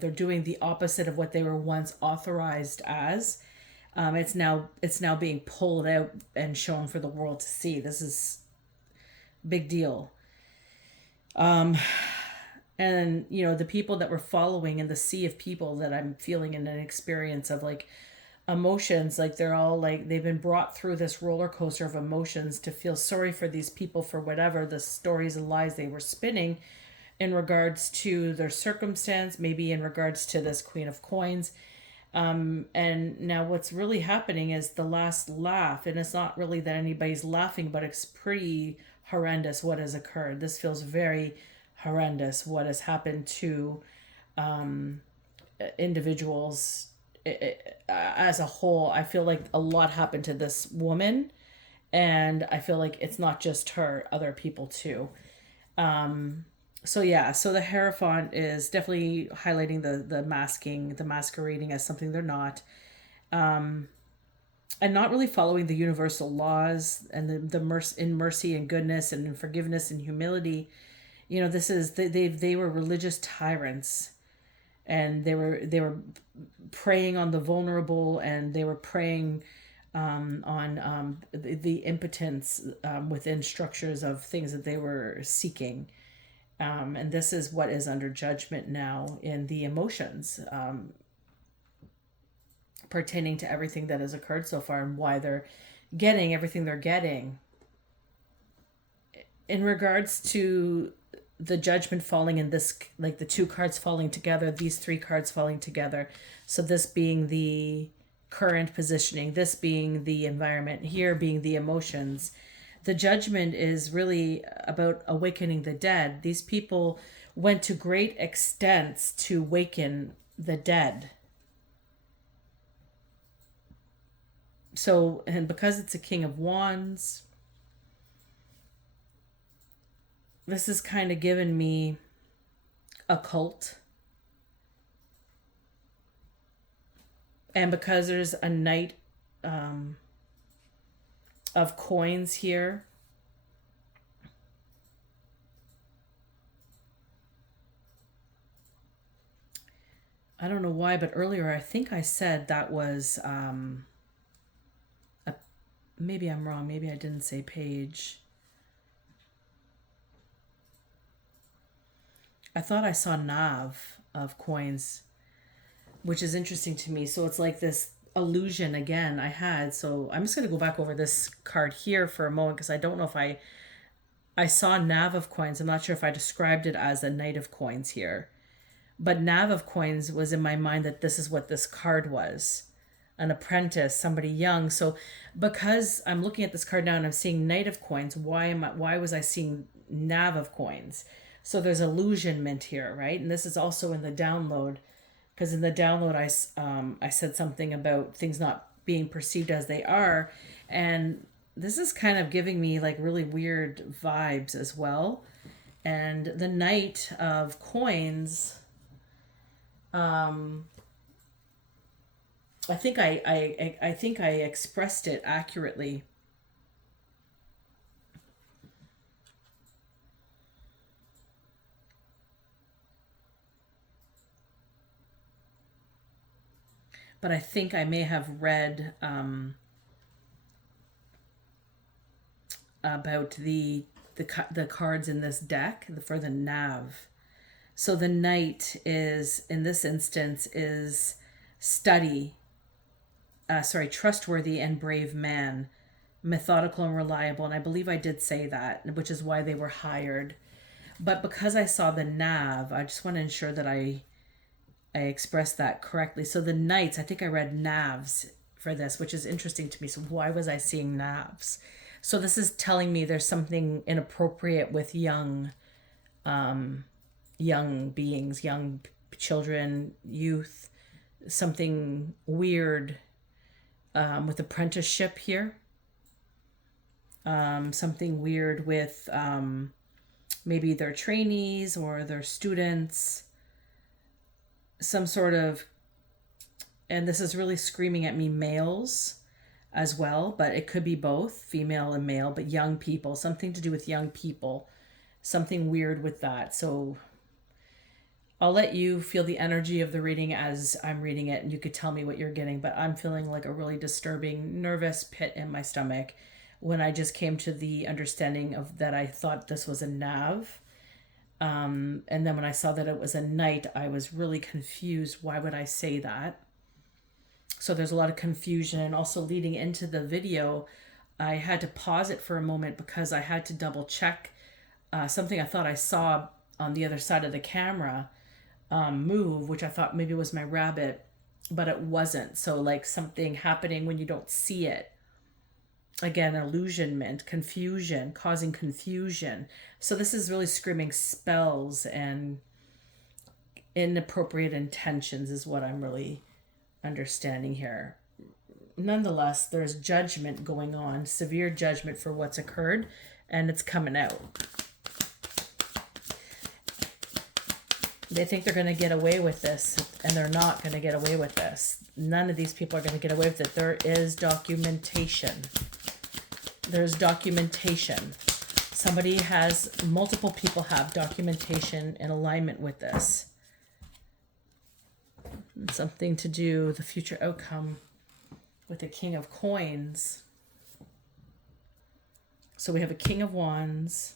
they're doing the opposite of what they were once authorized as. It's now being pulled out and shown for the world to see. This is big deal. And the people that we're following, and the sea of people that I'm feeling in an experience of like emotions, like they're all like they've been brought through this roller coaster of emotions to feel sorry for these people for whatever the stories and lies they were spinning in regards to their circumstance, maybe in regards to this Queen of Coins. And now what's really happening is the last laugh, and it's not really that anybody's laughing, but it's pretty horrendous what has occurred. This feels very horrendous what has happened to individuals as a whole. I feel like a lot happened to this woman, and I feel like it's not just her, other people too. So yeah, so the Hierophant is definitely highlighting the masking, the masquerading as something they're not, and not really following the universal laws and in mercy and goodness and in forgiveness and humility. This is they were religious tyrants, and they were preying on the vulnerable, and they were preying on the impotence within structures of things that they were seeking. And this is what is under judgment now in the emotions, pertaining to everything that has occurred so far and why they're getting everything they're getting. In regards to the judgment falling in this, like the two cards falling together, these three cards falling together. So this being the current positioning, this being the environment, here being the emotions. The judgment is really about awakening the dead. These people went to great extents to waken the dead. So, and because it's a King of Wands, this has kind of given me occult. And because there's a Knight of Coins here, I don't know why, but earlier I think I said that was maybe I'm wrong, maybe I didn't say page. I thought I saw Nav of Coins, which is interesting to me. So it's like this illusion again I had. So I'm just going to go back over this card here for a moment, because I don't know if I saw Nav of Coins. I'm not sure if I described it as a Knight of Coins here. But Nav of Coins was in my mind that this is what this card was. An apprentice, somebody young. So because I'm looking at this card now and I'm seeing Knight of Coins, why was I seeing Nav of Coins? So there's illusionment here, right? And this is also in the download, because in the download I said something about things not being perceived as they are, and this is kind of giving me like really weird vibes as well. And the Knight of Coins, I think I think I expressed it accurately. But I think I may have read about the cards in this deck for the Nav. So the Knight is, in this instance, is study, trustworthy and brave man, methodical and reliable. And I believe I did say that, which is why they were hired. But because I saw the Nav, I just want to ensure that I expressed that correctly. So the Knights, I think I read Navs for this, which is interesting to me. So why was I seeing Navs? So this is telling me there's something inappropriate with young beings, young children, youth, something weird with apprenticeship here. Something weird with maybe their trainees or their students. Some sort of, and this is really screaming at me, males as well, but it could be both, female and male, but young people, something to do with young people, something weird with that. So I'll let you feel the energy of the reading as I'm reading it, and you could tell me what you're getting, but I'm feeling like a really disturbing, nervous pit in my stomach when I just came to the understanding of that I thought this was a Nav. And then when I saw that it was a Knight, I was really confused. Why would I say that? So there's a lot of confusion. And also leading into the video, I had to pause it for a moment because I had to double check something I thought I saw on the other side of the camera move, which I thought maybe was my rabbit, but it wasn't. So like something happening when you don't see it. Again, illusionment, confusion, causing confusion. So this is really screaming spells and inappropriate intentions is what I'm really understanding here. Nonetheless, there's judgment going on, severe judgment for what's occurred, and it's coming out. They think they're going to get away with this, and they're not going to get away with this. None of these people are going to get away with it. There is documentation. There's documentation. Multiple people have documentation in alignment with this. Something to do, the future outcome with the King of Coins. So we have a King of Wands,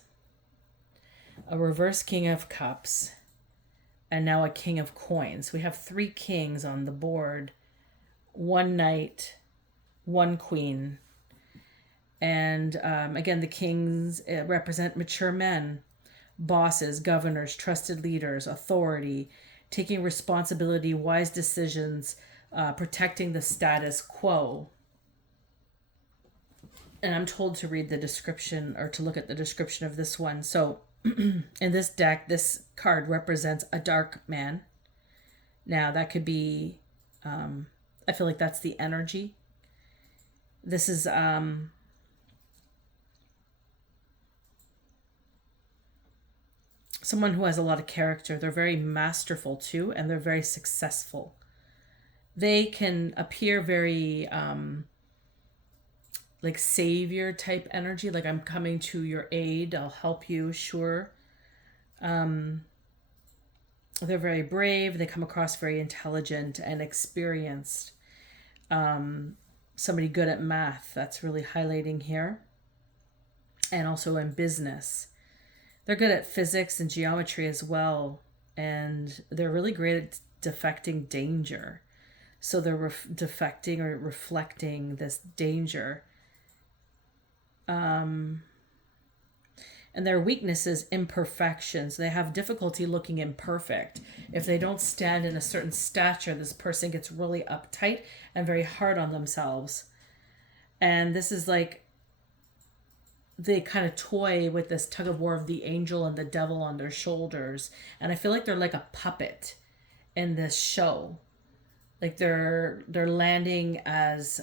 a reverse King of Cups, and now a King of Coins. We have 3 kings on the board, 1 knight, 1 queen. And again, the kings represent mature men, bosses, governors, trusted leaders, authority, taking responsibility, wise decisions, protecting the status quo. And I'm told to read the description or to look at the description of this one. So in this deck, this card represents a dark man. Now that could be, I feel like that's the energy. This is, someone who has a lot of character. They're very masterful too, and they're very successful. They can appear very like savior type energy, like I'm coming to your aid, I'll help you, sure. They're very brave. They come across very intelligent and experienced. Somebody good at math, that's really highlighting here. And also in business. They're good at physics and geometry as well. And they're really great at defecting danger. So they're defecting or reflecting this danger. And their weakness is imperfections. They have difficulty looking imperfect. If they don't stand in a certain stature, this person gets really uptight and very hard on themselves. And this is like they kind of toy with this tug of war of the angel and the devil on their shoulders. And I feel like they're like a puppet in this show. Like they're landing as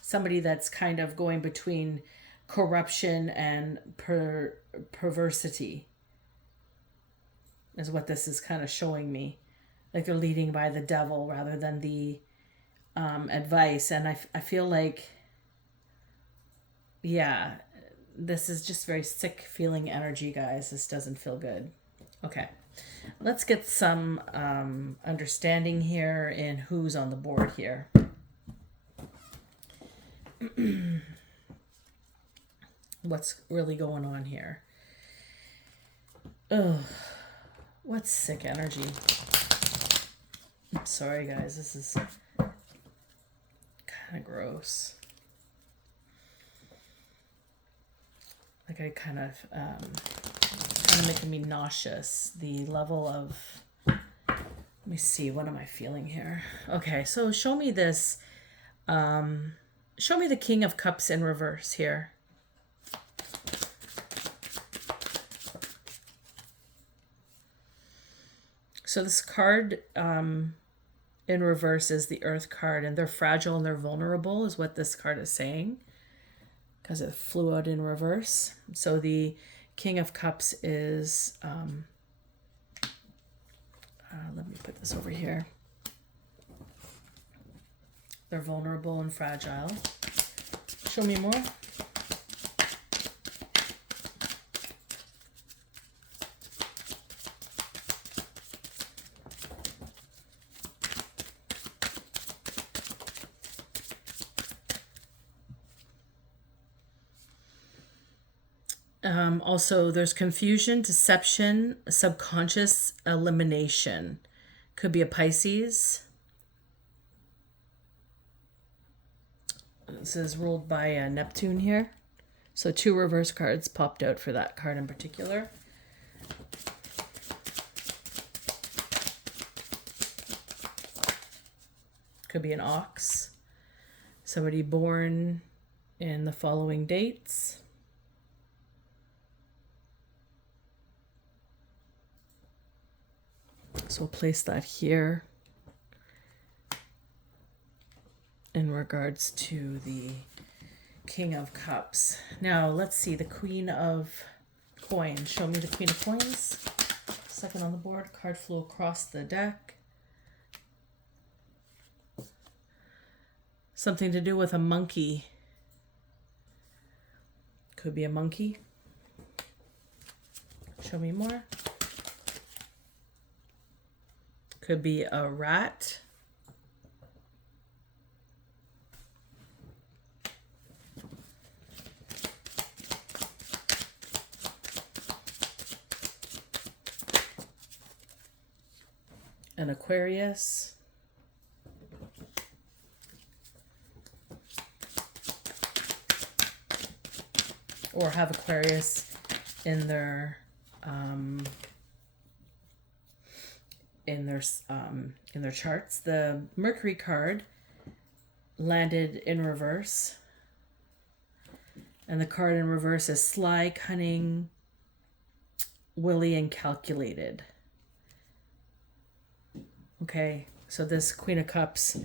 somebody that's kind of going between corruption and perversity is what this is kind of showing me. Like they're leading by the devil rather than the advice. And I feel like, yeah, this is just very sick feeling energy, guys. This doesn't feel good. Okay. Let's get some understanding here in who's on the board here. What's really going on here? Ugh. What sick energy. I'm sorry, guys. This is kind of gross. Like I kind of making me nauseous. The level of, let me see, what am I feeling here? Okay, so show me this. Show me the King of Cups in reverse here. So this card in reverse is the Earth card, and they're fragile and they're vulnerable is what this card is saying, because it flew out in reverse. So the King of Cups is, let me put this over here. They're vulnerable and fragile. Show me more. Also, there's confusion, deception, subconscious elimination. Could be a Pisces. This is ruled by Neptune here. So 2 reverse cards popped out for that card in particular. Could be an ox. Somebody born in the following dates. So we'll place that here in regards to the King of Cups. Now let's see the Queen of Coins. Show me the Queen of Coins. Second on the board. Card flew across the deck. Something to do with a monkey. Could be a monkey. Show me more. Could be a rat. An Aquarius. Or have Aquarius in their in their charts. The Mercury card landed in reverse, and the card in reverse is sly, cunning, wily, and calculated. Okay, so this Queen of Cups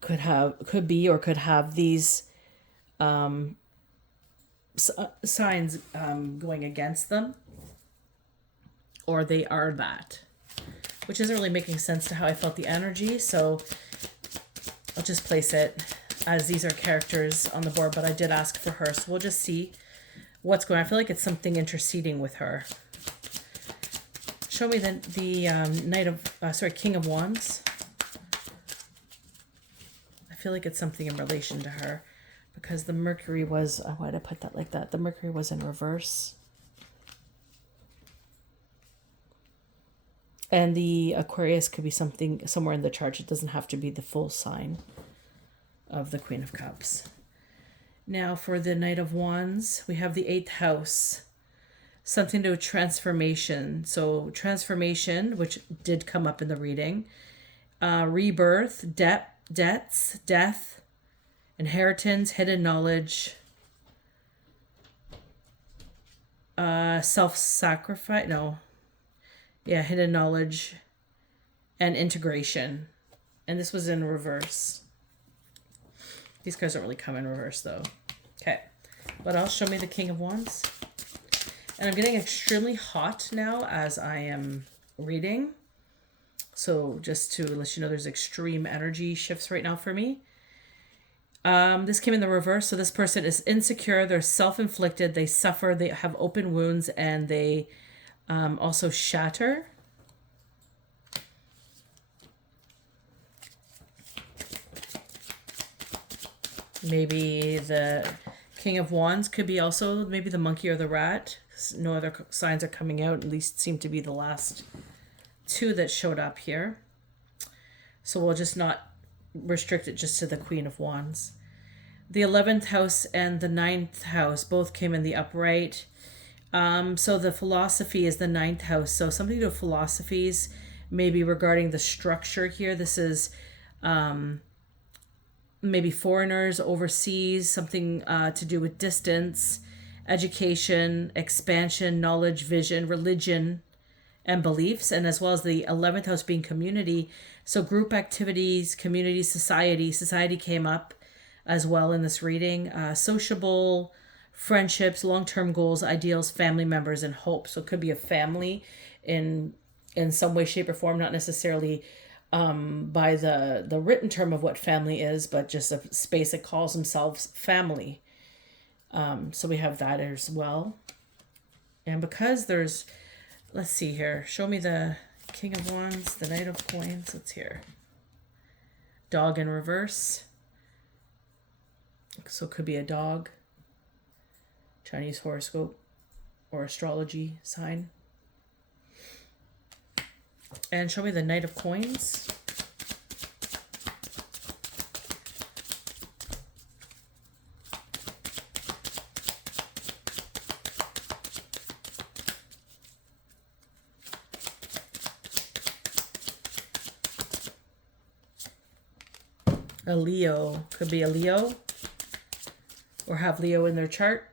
could have these signs going against them, or they are that, which isn't really making sense to how I felt the energy. So I'll just place it as these are characters on the board, but I did ask for her, so we'll just see what's going on. I feel like it's something interceding with her. Show me the King of Wands. I feel like it's something in relation to her, because the Mercury was, why did I put that like that? The Mercury was in reverse. And the Aquarius could be something somewhere in the chart. It doesn't have to be the full sign of the Queen of Cups. Now for the Knight of Wands, we have the 8th house. Something to do with transformation. So transformation, which did come up in the reading. Rebirth, debts, death, inheritance, hidden knowledge, self-sacrifice, no. Yeah, hidden knowledge and integration. And this was in reverse. These cards don't really come in reverse though. Okay. What else? Show me the King of Wands. And I'm getting extremely hot now as I am reading. So just to let you know, there's extreme energy shifts right now for me. This came in the reverse. So this person is insecure. They're self-inflicted. They suffer. They have open wounds, and they also shatter. Maybe the King of Wands could be also maybe the monkey or the rat. No other signs are coming out. At least seem to be the last two that showed up here. So we'll just not restrict it just to the Queen of Wands. The 11th house and the 9th house both came in the upright. So the philosophy is the 9th house. So something to do with philosophies, maybe regarding the structure here. This is maybe foreigners overseas, something to do with distance, education, expansion, knowledge, vision, religion, and beliefs, and as well as the 11th house being community. So group activities, community, society came up as well in this reading. Sociable, friendships, long-term goals, ideals, family members, and hope. So it could be a family in some way, shape, or form, not necessarily by the written term of what family is, but just a space that calls themselves family. So we have that as well. And because there's, let's see here, show me the King of Wands, the Knight of Coins. Let's hear. Dog in reverse. So it could be a dog, Chinese horoscope, or astrology sign. And show me the Knight of Coins. A Leo. Could be a Leo, or have Leo in their chart.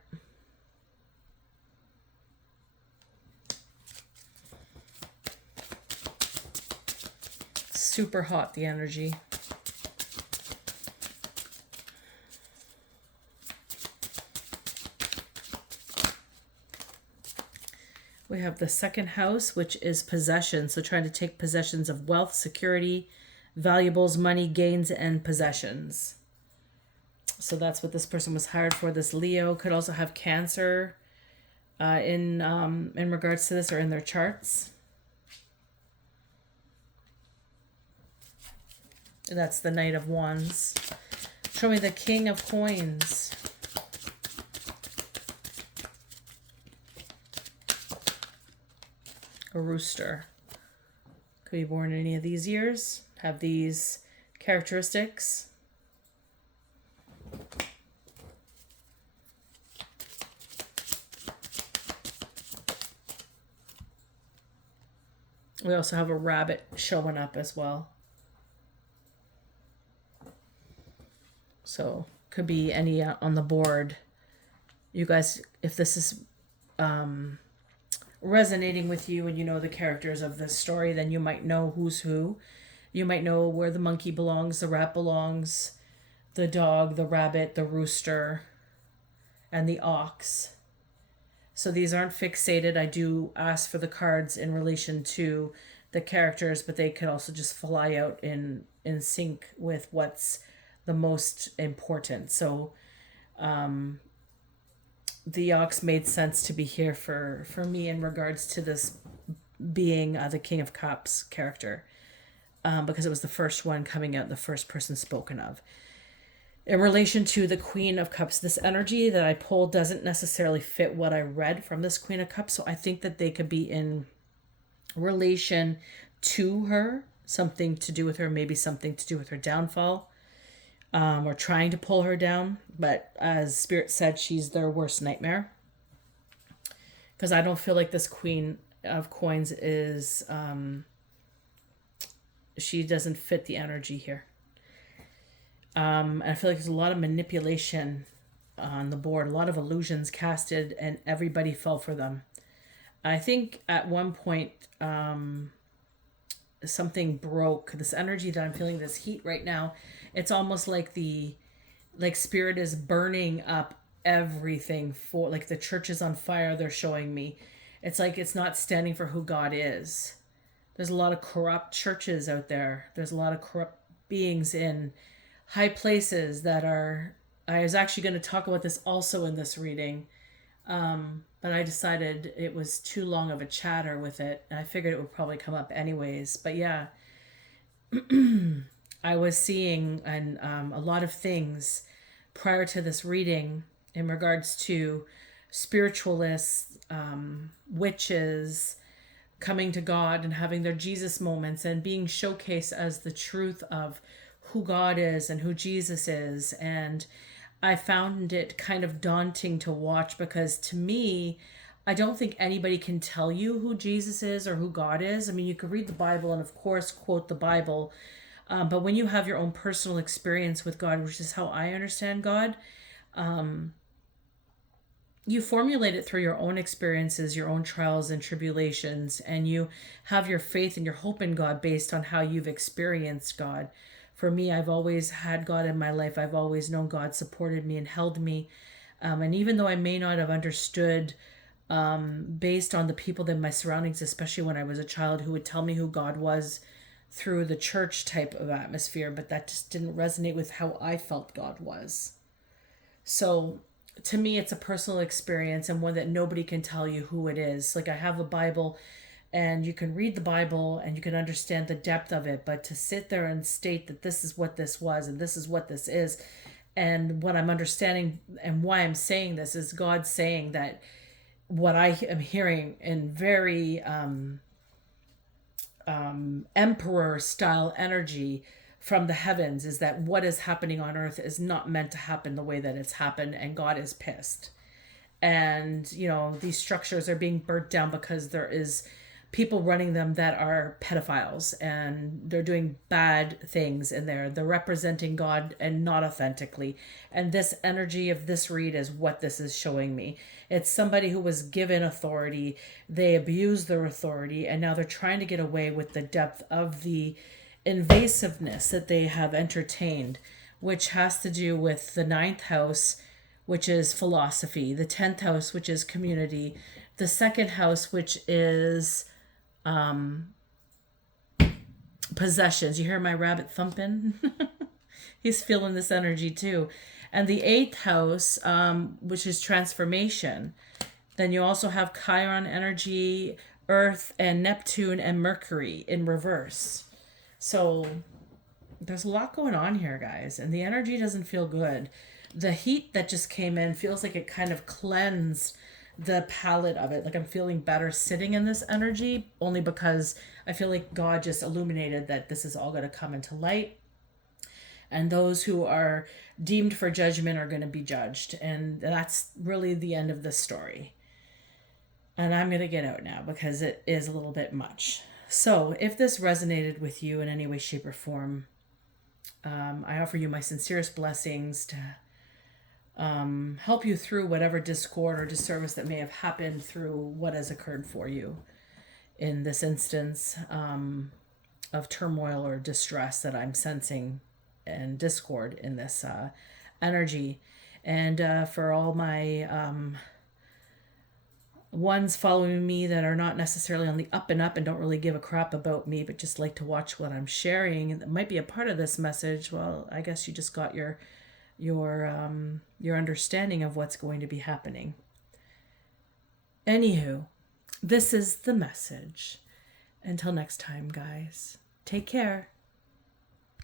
Super hot, the energy. We have the second house, which is possession. So trying to take possessions of wealth, security, valuables, money, gains, and possessions. So that's what this person was hired for. This Leo could also have Cancer in regards to this, or in their charts. And that's the Knight of Wands. Show me the King of Coins. A rooster. Could be born in any of these years. Have these characteristics. We also have a rabbit showing up as well. So could be any on the board. You guys, if this is resonating with you and you know the characters of this story, then you might know who's who. You might know where the monkey belongs, the rat belongs, the dog, the rabbit, the rooster, and the ox. So these aren't fixated. I do ask for the cards in relation to the characters, but they could also just fly out in sync with what's the most important. So the ox made sense to be here for me in regards to this being the King of Cups character, because it was the first one coming out, the first person spoken of. In relation to the Queen of Cups, this energy that I pulled doesn't necessarily fit what I read from this Queen of Cups, so I think that they could be in relation to her, something to do with her, maybe something to do with her downfall, or trying to pull her down. But as Spirit said, she's their worst nightmare, because I don't feel like this Queen of Coins is she doesn't fit the energy here. And I feel like there's a lot of manipulation on the board, a lot of illusions casted, and everybody fell for them. I think at one point, something broke. This energy that I'm feeling, this heat right now, it's almost like spirit is burning up everything, for like the church is on fire. They're showing me it's like it's not standing for who God is. There's a lot of corrupt churches out there. There's a lot of corrupt beings in high places that are. I was actually going to talk about this also in this reading, but I decided it was too long of a chatter with it, and I figured it would probably come up anyways. But yeah, I was seeing a lot of things prior to this reading in regards to spiritualists, witches coming to God and having their Jesus moments and being showcased as the truth of who God is and who Jesus is. And I found it kind of daunting to watch, because to me, I don't think anybody can tell you who Jesus is or who God is. I mean, you could read the Bible and, of course, quote the Bible. But when you have your own personal experience with God, which is how I understand God, you formulate it through your own experiences, your own trials and tribulations, and you have your faith and your hope in God based on how you've experienced God. For me, I've always had God in my life. I've always known God supported me and held me. And even though I may not have understood, based on the people in my surroundings, especially when I was a child, who would tell me who God was through the church type of atmosphere, but that just didn't resonate with how I felt God was. So to me, it's a personal experience, and one that nobody can tell you who it is. Like, I have a Bible, and you can read the Bible and you can understand the depth of it, but to sit there and state that this is what this was and this is what this is, and what I'm understanding and why I'm saying this is God saying that what I am hearing in very emperor style energy from the heavens is that what is happening on earth is not meant to happen the way that it's happened, and God is pissed. And these structures are being burnt down because there is people running them that are pedophiles, and they're doing bad things in there. They're representing God and not authentically. And this energy of this read is what this is showing me. It's somebody who was given authority, they abused their authority, and now they're trying to get away with the depth of the invasiveness that they have entertained, which has to do with the 9th house, which is philosophy, the 10th house, which is community, the 2nd house, which is possessions. You hear my rabbit thumping? He's feeling this energy too. And the 8th house, which is transformation. Then you also have Chiron energy, Earth and Neptune and Mercury in reverse. So there's a lot going on here, guys, and the energy doesn't feel good. The heat that just came in feels like it kind of cleansed the palette of it. Like, I'm feeling better sitting in this energy, only because I feel like God just illuminated that this is all going to come into light, and those who are deemed for judgment are going to be judged. And that's really the end of this story. And I'm going to get out now because it is a little bit much. So if this resonated with you in any way, shape, or form, I offer you my sincerest blessings to help you through whatever discord or disservice that may have happened through what has occurred for you in this instance of turmoil or distress that I'm sensing, and discord in this energy. And for all my ones following me that are not necessarily on the up and up and don't really give a crap about me, but just like to watch what I'm sharing and that might be a part of this message, well, I guess you just got your understanding of what's going to be happening. Anywho, this is the message. Until next time, guys, take care.